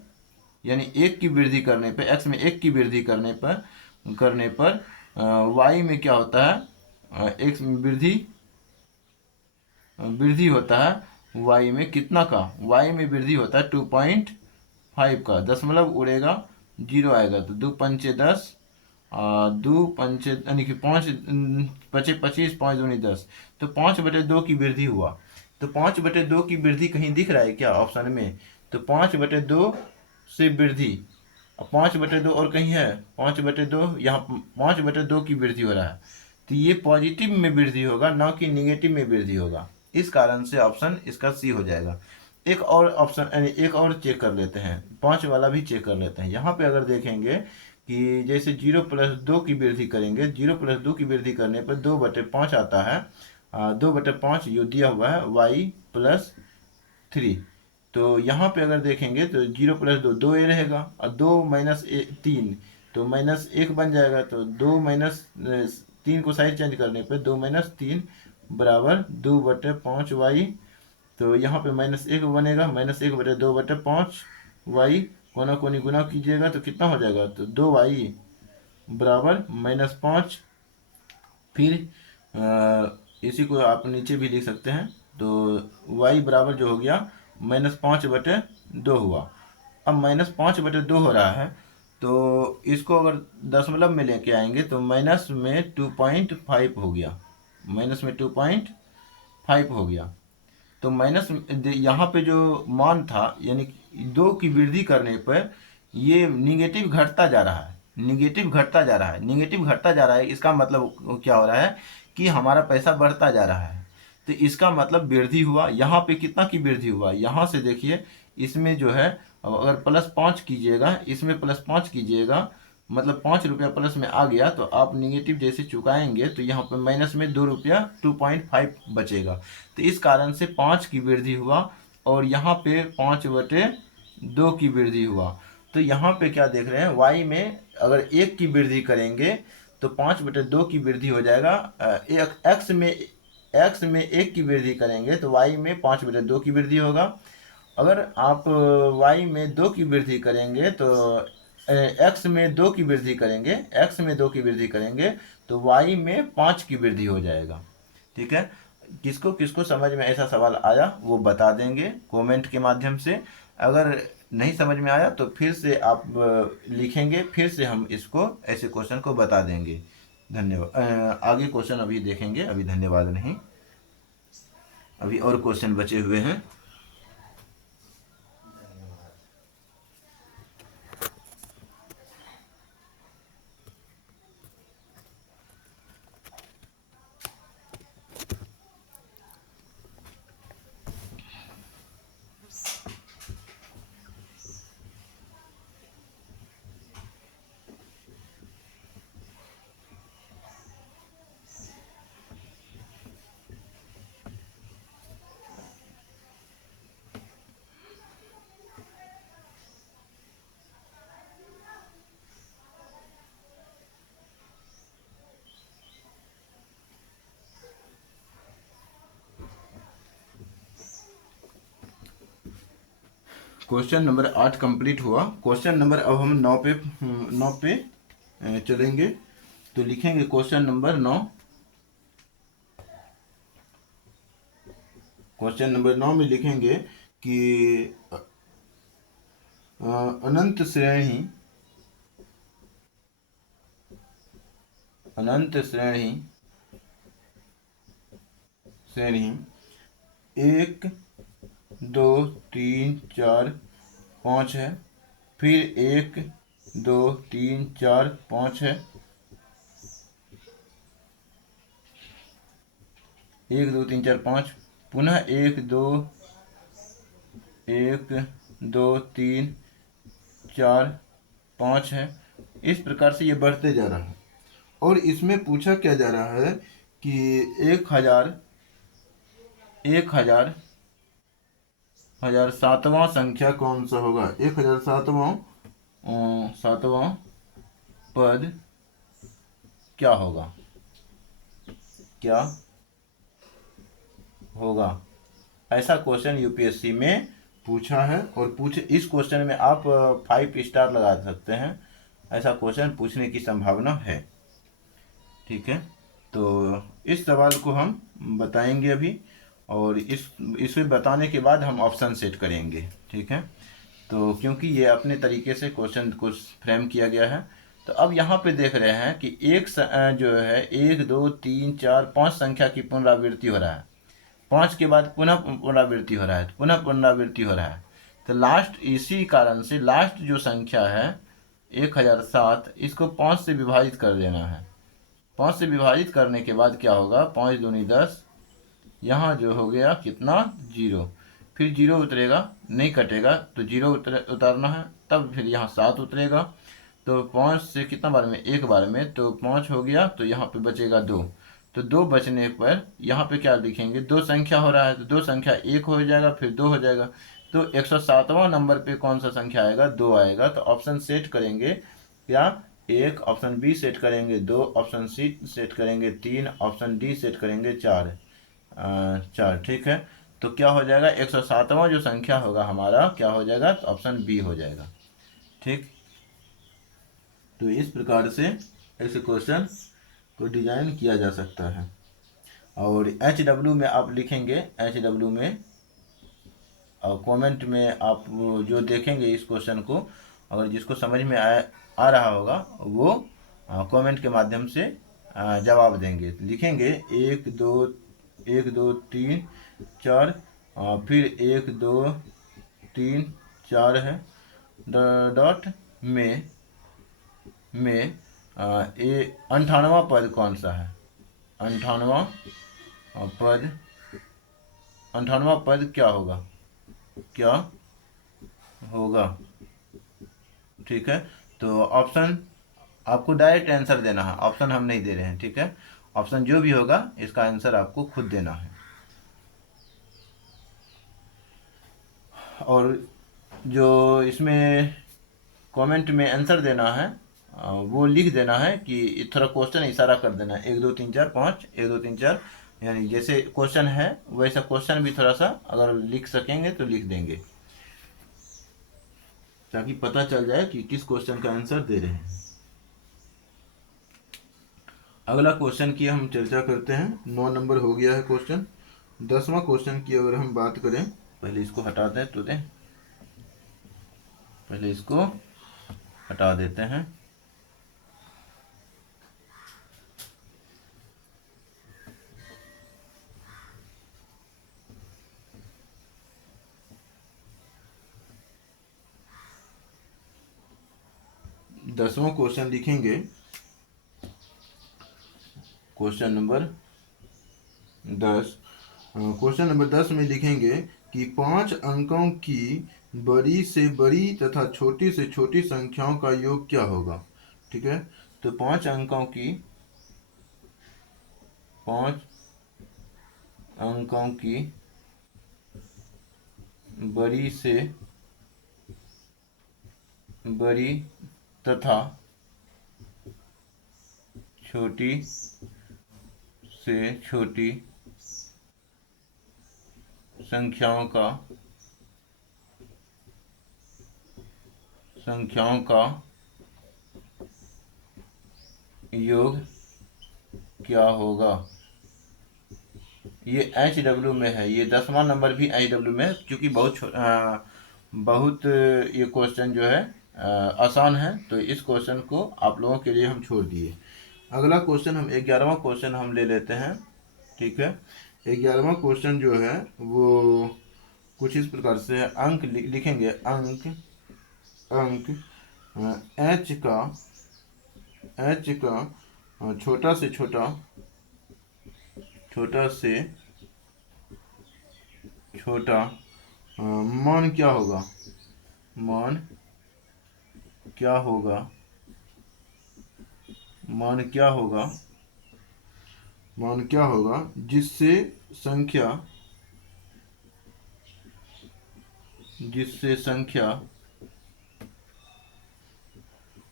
यानी एक की वृद्धि करने पे, x में एक की वृद्धि करने पर y में क्या होता है, x में वृद्धि होता है y में कितना का, y में वृद्धि होता है 2.5 का, दशमलव उड़ेगा 0 आएगा, तो 2 पंचे 10, 2 पंचे यानी कि 5 बचे 25, 5 दूनी 10, तो 5/2 की वृद्धि हुआ। तो 5/2 की वृद्धि कहीं दिख रहा है क्या ऑप्शन में, तो 5/2 से वृद्धि, अब 5/2 और कहीं है, 5/2 यहाँ 5/2 की वृद्धि हो रहा है, तो ये पॉजिटिव में वृद्धि होगा ना कि निगेटिव में वृद्धि होगा, इस कारण से ऑप्शन इसका सी हो जाएगा। एक और ऑप्शन यानी एक और चेक कर लेते हैं, 5 वाला भी चेक कर लेते हैं। यहाँ पे अगर देखेंगे कि जैसे 0+2 की वृद्धि करेंगे, 0+2 की वृद्धि करने पर 2/5 आता है, 2/5 जो दिया हुआ है y+3। तो यहाँ पे अगर देखेंगे तो 0+2 2 a रहेगा, और 2 - 3 तो -1 बन जाएगा, तो 2 - 3 को साइड चेंज करने पे 2 - 3 बराबर 2/5y, तो यहाँ पे -1 बनेगा, -1/2/5y, कोना कोनी गुना कीजिएगा तो कितना हो जाएगा, तो 2y बराबर -5। फिर इसी को आप नीचे भी लिख सकते हैं, तो y बराबर जो हो गया -5/2 हुआ। अब -5/2 हो रहा है, तो इसको अगर दशमलव में लेके आएंगे तो माइनस में 2.5 हो गया, -2.5 हो गया। तो माइनस यहाँ पे जो मान था, यानी 2 की वृद्धि करने पर ये निगेटिव घटता जा रहा है, निगेटिव घटता जा रहा है, निगेटिव घटता जा रहा है, इसका मतलब क्या हो रहा है कि हमारा पैसा बढ़ता जा रहा है, तो इसका मतलब वृद्धि हुआ। यहाँ पे कितना की वृद्धि हुआ, यहाँ से देखिए इसमें जो है, अगर +5 कीजिएगा, इसमें +5 कीजिएगा मतलब 5 रुपया प्लस में आ गया तो आप निगेटिव जैसे चुकाएंगे तो यहाँ पर माइनस में 2 रुपया 2.5 बचेगा। तो इस कारण से 5 की वृद्धि हुआ और यहाँ पे 5/2 की वृद्धि हुआ। तो यहाँ पे क्या देख रहे हैं, y में अगर 1 की वृद्धि करेंगे तो 5/2 की वृद्धि हो जाएगा। x में 1 की वृद्धि करेंगे तो y में 5/2 की वृद्धि होगा। अगर आप y में 2 की वृद्धि करेंगे तो x में 2 की वृद्धि करेंगे, x में 2 की वृद्धि करेंगे तो y में 5 की वृद्धि हो जाएगा। ठीक है, किसको किसको समझ में ऐसा सवाल आया वो बता देंगे कमेंट के माध्यम से। अगर नहीं समझ में आया तो फिर से आप लिखेंगे, फिर से हम इसको ऐसे क्वेश्चन को बता देंगे। धन्यवाद। आगे क्वेश्चन अभी देखेंगे, अभी धन्यवाद नहीं, अभी और क्वेश्चन बचे हुए हैं। क्वेश्चन नंबर 8 कंप्लीट हुआ। क्वेश्चन नंबर अब हम 9 पे चलेंगे। तो लिखेंगे क्वेश्चन नंबर 9। क्वेश्चन नंबर 9 में लिखेंगे कि अनंत श्रेणी 1 2 3 4 5 है, फिर 1 2 3 4 5 है, 1 2 3 4 5, पुनः 1 2 3 4 5 है। इस प्रकार से ये बढ़ते जा रहा है और इसमें पूछा क्या जा रहा है कि 1000 सातवां संख्या कौन सा होगा। 1000 सातवां पद क्या होगा, क्या होगा। ऐसा क्वेश्चन यूपीएससी में पूछा है और इस क्वेश्चन में आप 5 स्टार लगा सकते हैं। ऐसा क्वेश्चन पूछने की संभावना है। ठीक है, तो इस सवाल को हम बताएंगे अभी और इसे बताने के बाद हम ऑप्शन सेट करेंगे। ठीक है, तो क्योंकि ये अपने तरीके से क्वेश्चन को फ्रेम किया गया है। तो अब यहाँ पे देख रहे हैं कि जो है 1 2 3 4 5 संख्या की पुनरावृत्ति हो रहा है, 5 के बाद पुनः पुनरावृत्ति हो रहा है, पुनः पुनरावृत्ति हो रहा है। तो लास्ट, इसी कारण से लास्ट जो संख्या है 1007, इसको 5 से विभाजित कर देना है। 5 से विभाजित करने के बाद क्या होगा, 5 दूनी 10, यहाँ जो हो गया कितना 0, फिर 0 उतरेगा, नहीं कटेगा तो 0 उतारना है, तब फिर यहाँ 7 उतरेगा। तो 5 से कितना बार में, एक बार में, तो 5 हो गया तो यहाँ पे बचेगा 2। तो 2 बचने पर यहाँ पे क्या लिखेंगे, 2 संख्या हो रहा है तो 2 संख्या 1 हो जाएगा, फिर 2 हो जाएगा। तो 107वां नंबर पे कौन सा संख्या आएगा, 2 आएगा। तो ऑप्शन सेट करेंगे क्या, 1, ऑप्शन बी सेट करेंगे 2, ऑप्शन सी सेट करेंगे 3, ऑप्शन डी सेट करेंगे 4। 4, ठीक है। तो क्या हो जाएगा, 107वां जो संख्या होगा हमारा क्या हो जाएगा, तो ऑप्शन बी हो जाएगा। ठीक, तो इस प्रकार से ऐसे क्वेश्चन को डिजाइन किया जा सकता है। और HW में आप लिखेंगे, HW में और कमेंट में आप जो देखेंगे इस क्वेश्चन को, अगर जिसको समझ में आ रहा होगा वो कमेंट के माध्यम से जवाब देंगे। लिखेंगे 1 2 3 4, फिर 1 2 3 4 है, डॉट में 98वां पद कौन सा है, 98वां पद क्या होगा। ठीक है, तो ऑप्शन आपको डायरेक्ट आंसर देना है, ऑप्शन हम नहीं दे रहे हैं, ठीक है। ऑप्शन जो भी होगा इसका आंसर आपको खुद देना है। और जो इसमें कमेंट में आंसर देना है वो लिख देना है कि थोड़ा क्वेश्चन इशारा कर देना है, 1 2 3 4 5, 1 2 3 4, यानी जैसे क्वेश्चन है वैसा क्वेश्चन भी थोड़ा सा अगर लिख सकेंगे तो लिख देंगे, ताकि पता चल जाए कि किस क्वेश्चन का आंसर दे रहे हैं। अगला क्वेश्चन की हम चर्चा करते हैं। 9 नंबर हो गया है क्वेश्चन। 10वां क्वेश्चन की अगर हम बात करें, पहले इसको हटा दें तो दें, पहले इसको हटा देते हैं। दसवां क्वेश्चन लिखेंगे, क्वेश्चन नंबर 10। क्वेश्चन नंबर 10 में लिखेंगे कि 5 अंकों की बड़ी से बड़ी तथा छोटी से छोटी संख्याओं का योग क्या होगा। ठीक है, तो 5 अंकों की बड़ी से बड़ी तथा छोटी से छोटी संख्याओं का योग क्या होगा। ये HW में है, ये 10वां नंबर भी HW में है, क्योंकि बहुत ये क्वेश्चन जो है आसान है, तो इस क्वेश्चन को आप लोगों के लिए हम छोड़ दिए। अगला क्वेश्चन हम 11वां क्वेश्चन हम ले लेते हैं। ठीक है, 11वां क्वेश्चन जो है वो कुछ इस प्रकार से है। अंक लिखेंगे, अंक एच का छोटा से छोटा मान क्या होगा, मान क्या होगा, मान क्या होगा, मान क्या होगा जिससे संख्या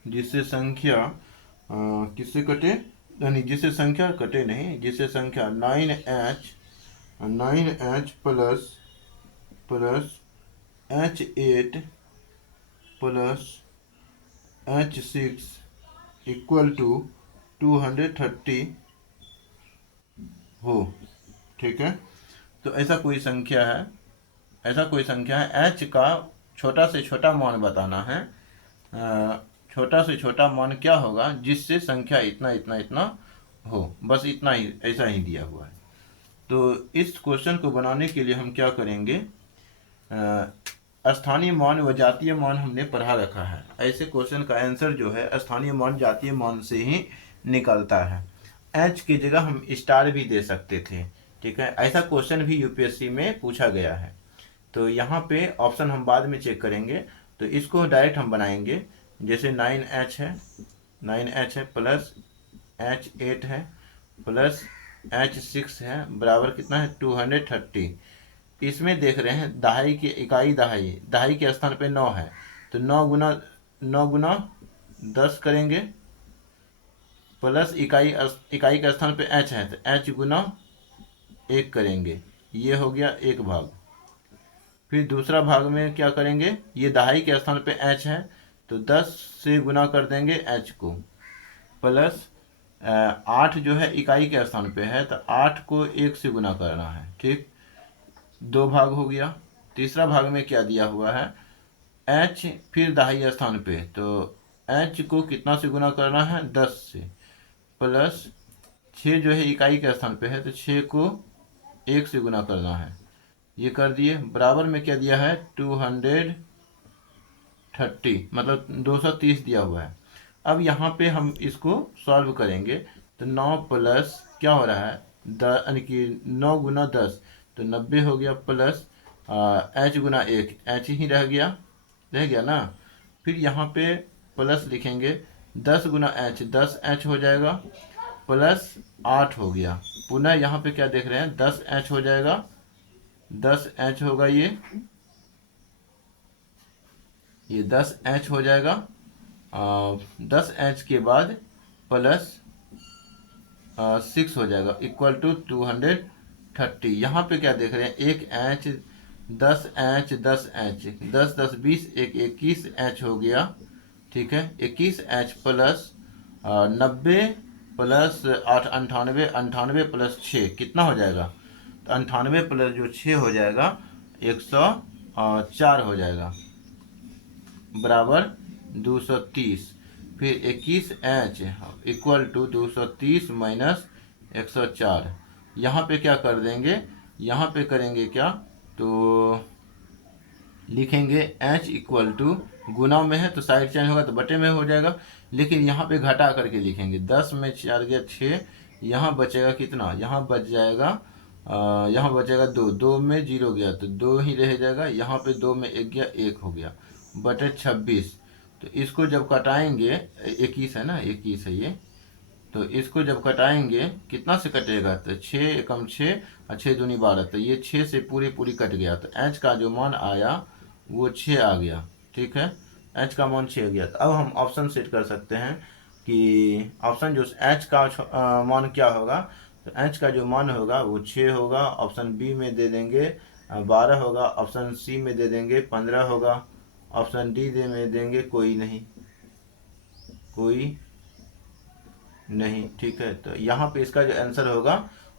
किससे कटे, यानी जिससे संख्या कटे नहीं, जिससे संख्या 9h plus H8 plus H6 equal to 230 हो। ठीक है, तो ऐसा कोई संख्या है h का छोटा से छोटा मान बताना है। छोटा से छोटा मान क्या होगा जिससे संख्या इतना इतना इतना हो, बस इतना ही, ऐसा ही दिया हुआ है। तो इस क्वेश्चन को बनाने के लिए हम क्या करेंगे, स्थानीय मान व जातीय मान हमने पढ़ा रखा है। ऐसे क्वेश्चन का आंसर जो है स्थानीय मान जातीय मान से ही निकलता है। एच की जगह हम स्टार भी दे सकते थे। ठीक है, ऐसा क्वेश्चन भी यूपीएससी में पूछा गया है। तो यहाँ पे ऑप्शन हम बाद में चेक करेंगे, तो इसको डायरेक्ट हम बनाएंगे। जैसे 9h है प्लस H8 है प्लस H6 है, बराबर कितना है 230। इसमें देख रहे हैं दहाई की इकाई, दहाई के स्थान पे 9 है, तो 9 गुना 10 करेंगे, प्लस इकाई के स्थान पे h है तो h गुना 1 करेंगे, ये हो गया एक भाग। फिर दूसरा भाग में क्या करेंगे, ये दहाई के स्थान पे h है तो 10 से गुना कर देंगे h को, प्लस 8 जो है इकाई के स्थान पे है तो 8 को 1 से गुना करना है। ठीक, 2 भाग हो गया। तीसरा भाग में क्या दिया हुआ है, h फिर दहाई स्थान पे, तो h को कितना से गुना करना है 10 से, प्लस 6 जो है इकाई के स्थान पे है तो 6 को 1 से गुना करना है, ये कर दिए। बराबर में क्या दिया है 230, मतलब 230 दिया हुआ है। अब यहाँ पे हम इसको सॉल्व करेंगे तो 9 प्लस क्या हो रहा है यानी कि 9 गुना 10 तो 90 हो गया, प्लस h गुना 1 h ही रह गया ना। फिर यहाँ पे प्लस लिखेंगे 10 गुना एच 10 एच हो जाएगा प्लस 8 हो गया। पुनः यहाँ पे क्या देख रहे हैं 10 एच हो जाएगा, 10 एच होगा ये 10 एच हो जाएगा। 10 एच के बाद प्लस 6 हो जाएगा इक्वल टू 230। यहाँ पे क्या देख रहे हैं 1 एच 10 एच 10 एच 10 10 20 21 एच हो गया। ठीक है 21 एच प्लस 90 प्लस 8 98 98 प्लस 6 कितना हो जाएगा, तो 98 प्लस जो 6 हो जाएगा 104 हो जाएगा बराबर 230। फिर 21 एच इक्वल टू 230 माइनस 104। यहाँ पे क्या कर देंगे, यहाँ पे करेंगे क्या, तो लिखेंगे एच इक्वल टू, गुना में है तो साइड चेंज होगा तो बटे में हो जाएगा, लेकिन यहाँ पे घटा करके लिखेंगे। 10 में 4 गया 6, यहाँ बचेगा कितना, यहाँ बच जाएगा यहाँ बचेगा 2, 2 में 0 गया तो 2 ही रह जाएगा। यहाँ पे 2 में 1 गया 1 हो गया बटे 26। तो इसको जब कटाएंगे 21 है ना, 21 है ये, तो इसको जब कटाएंगे कितना से कटेगा, तो 6 एकम 6 और 6 दूनी 12, तो ये 6 से पूरी कट गया, तो एच का जो मान आया वो 6 आ गया। ठीक है एच का मान 6 आ गया। तो अब हम ऑप्शन सेट कर सकते हैं कि ऑप्शन जो एच का मान क्या होगा, तो एच का जो मान होगा वो 6 होगा, ऑप्शन बी में दे देंगे 12 होगा, ऑप्शन सी में दे देंगे 15 होगा, ऑप्शन डी में देंगे कोई नहीं। ठीक है तो यहाँ पे इसका जो आंसर होगा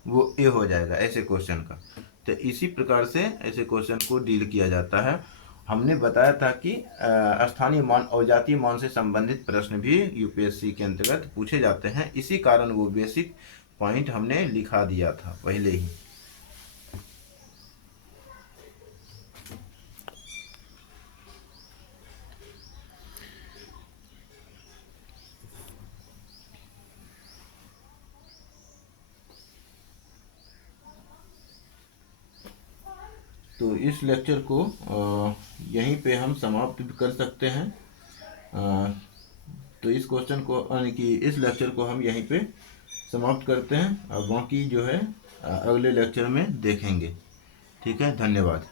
वो ए हो जाएगा ऐसे क्वेश्चन का। तो इसी प्रकार से ऐसे क्वेश्चन को डील किया जाता है। हमने बताया था कि स्थानीय मान और जातीय मान से संबंधित प्रश्न भी यूपीएससी के अंतर्गत पूछे जाते हैं, इसी कारण वो बेसिक पॉइंट हमने लिखा दिया था पहले ही। तो इस लेक्चर को यहीं पे हम समाप्त भी कर सकते हैं। तो इस क्वेश्चन को यानी कि इस लेक्चर को हम यहीं पे समाप्त करते हैं और बाकी जो है अगले लेक्चर में देखेंगे। ठीक है धन्यवाद।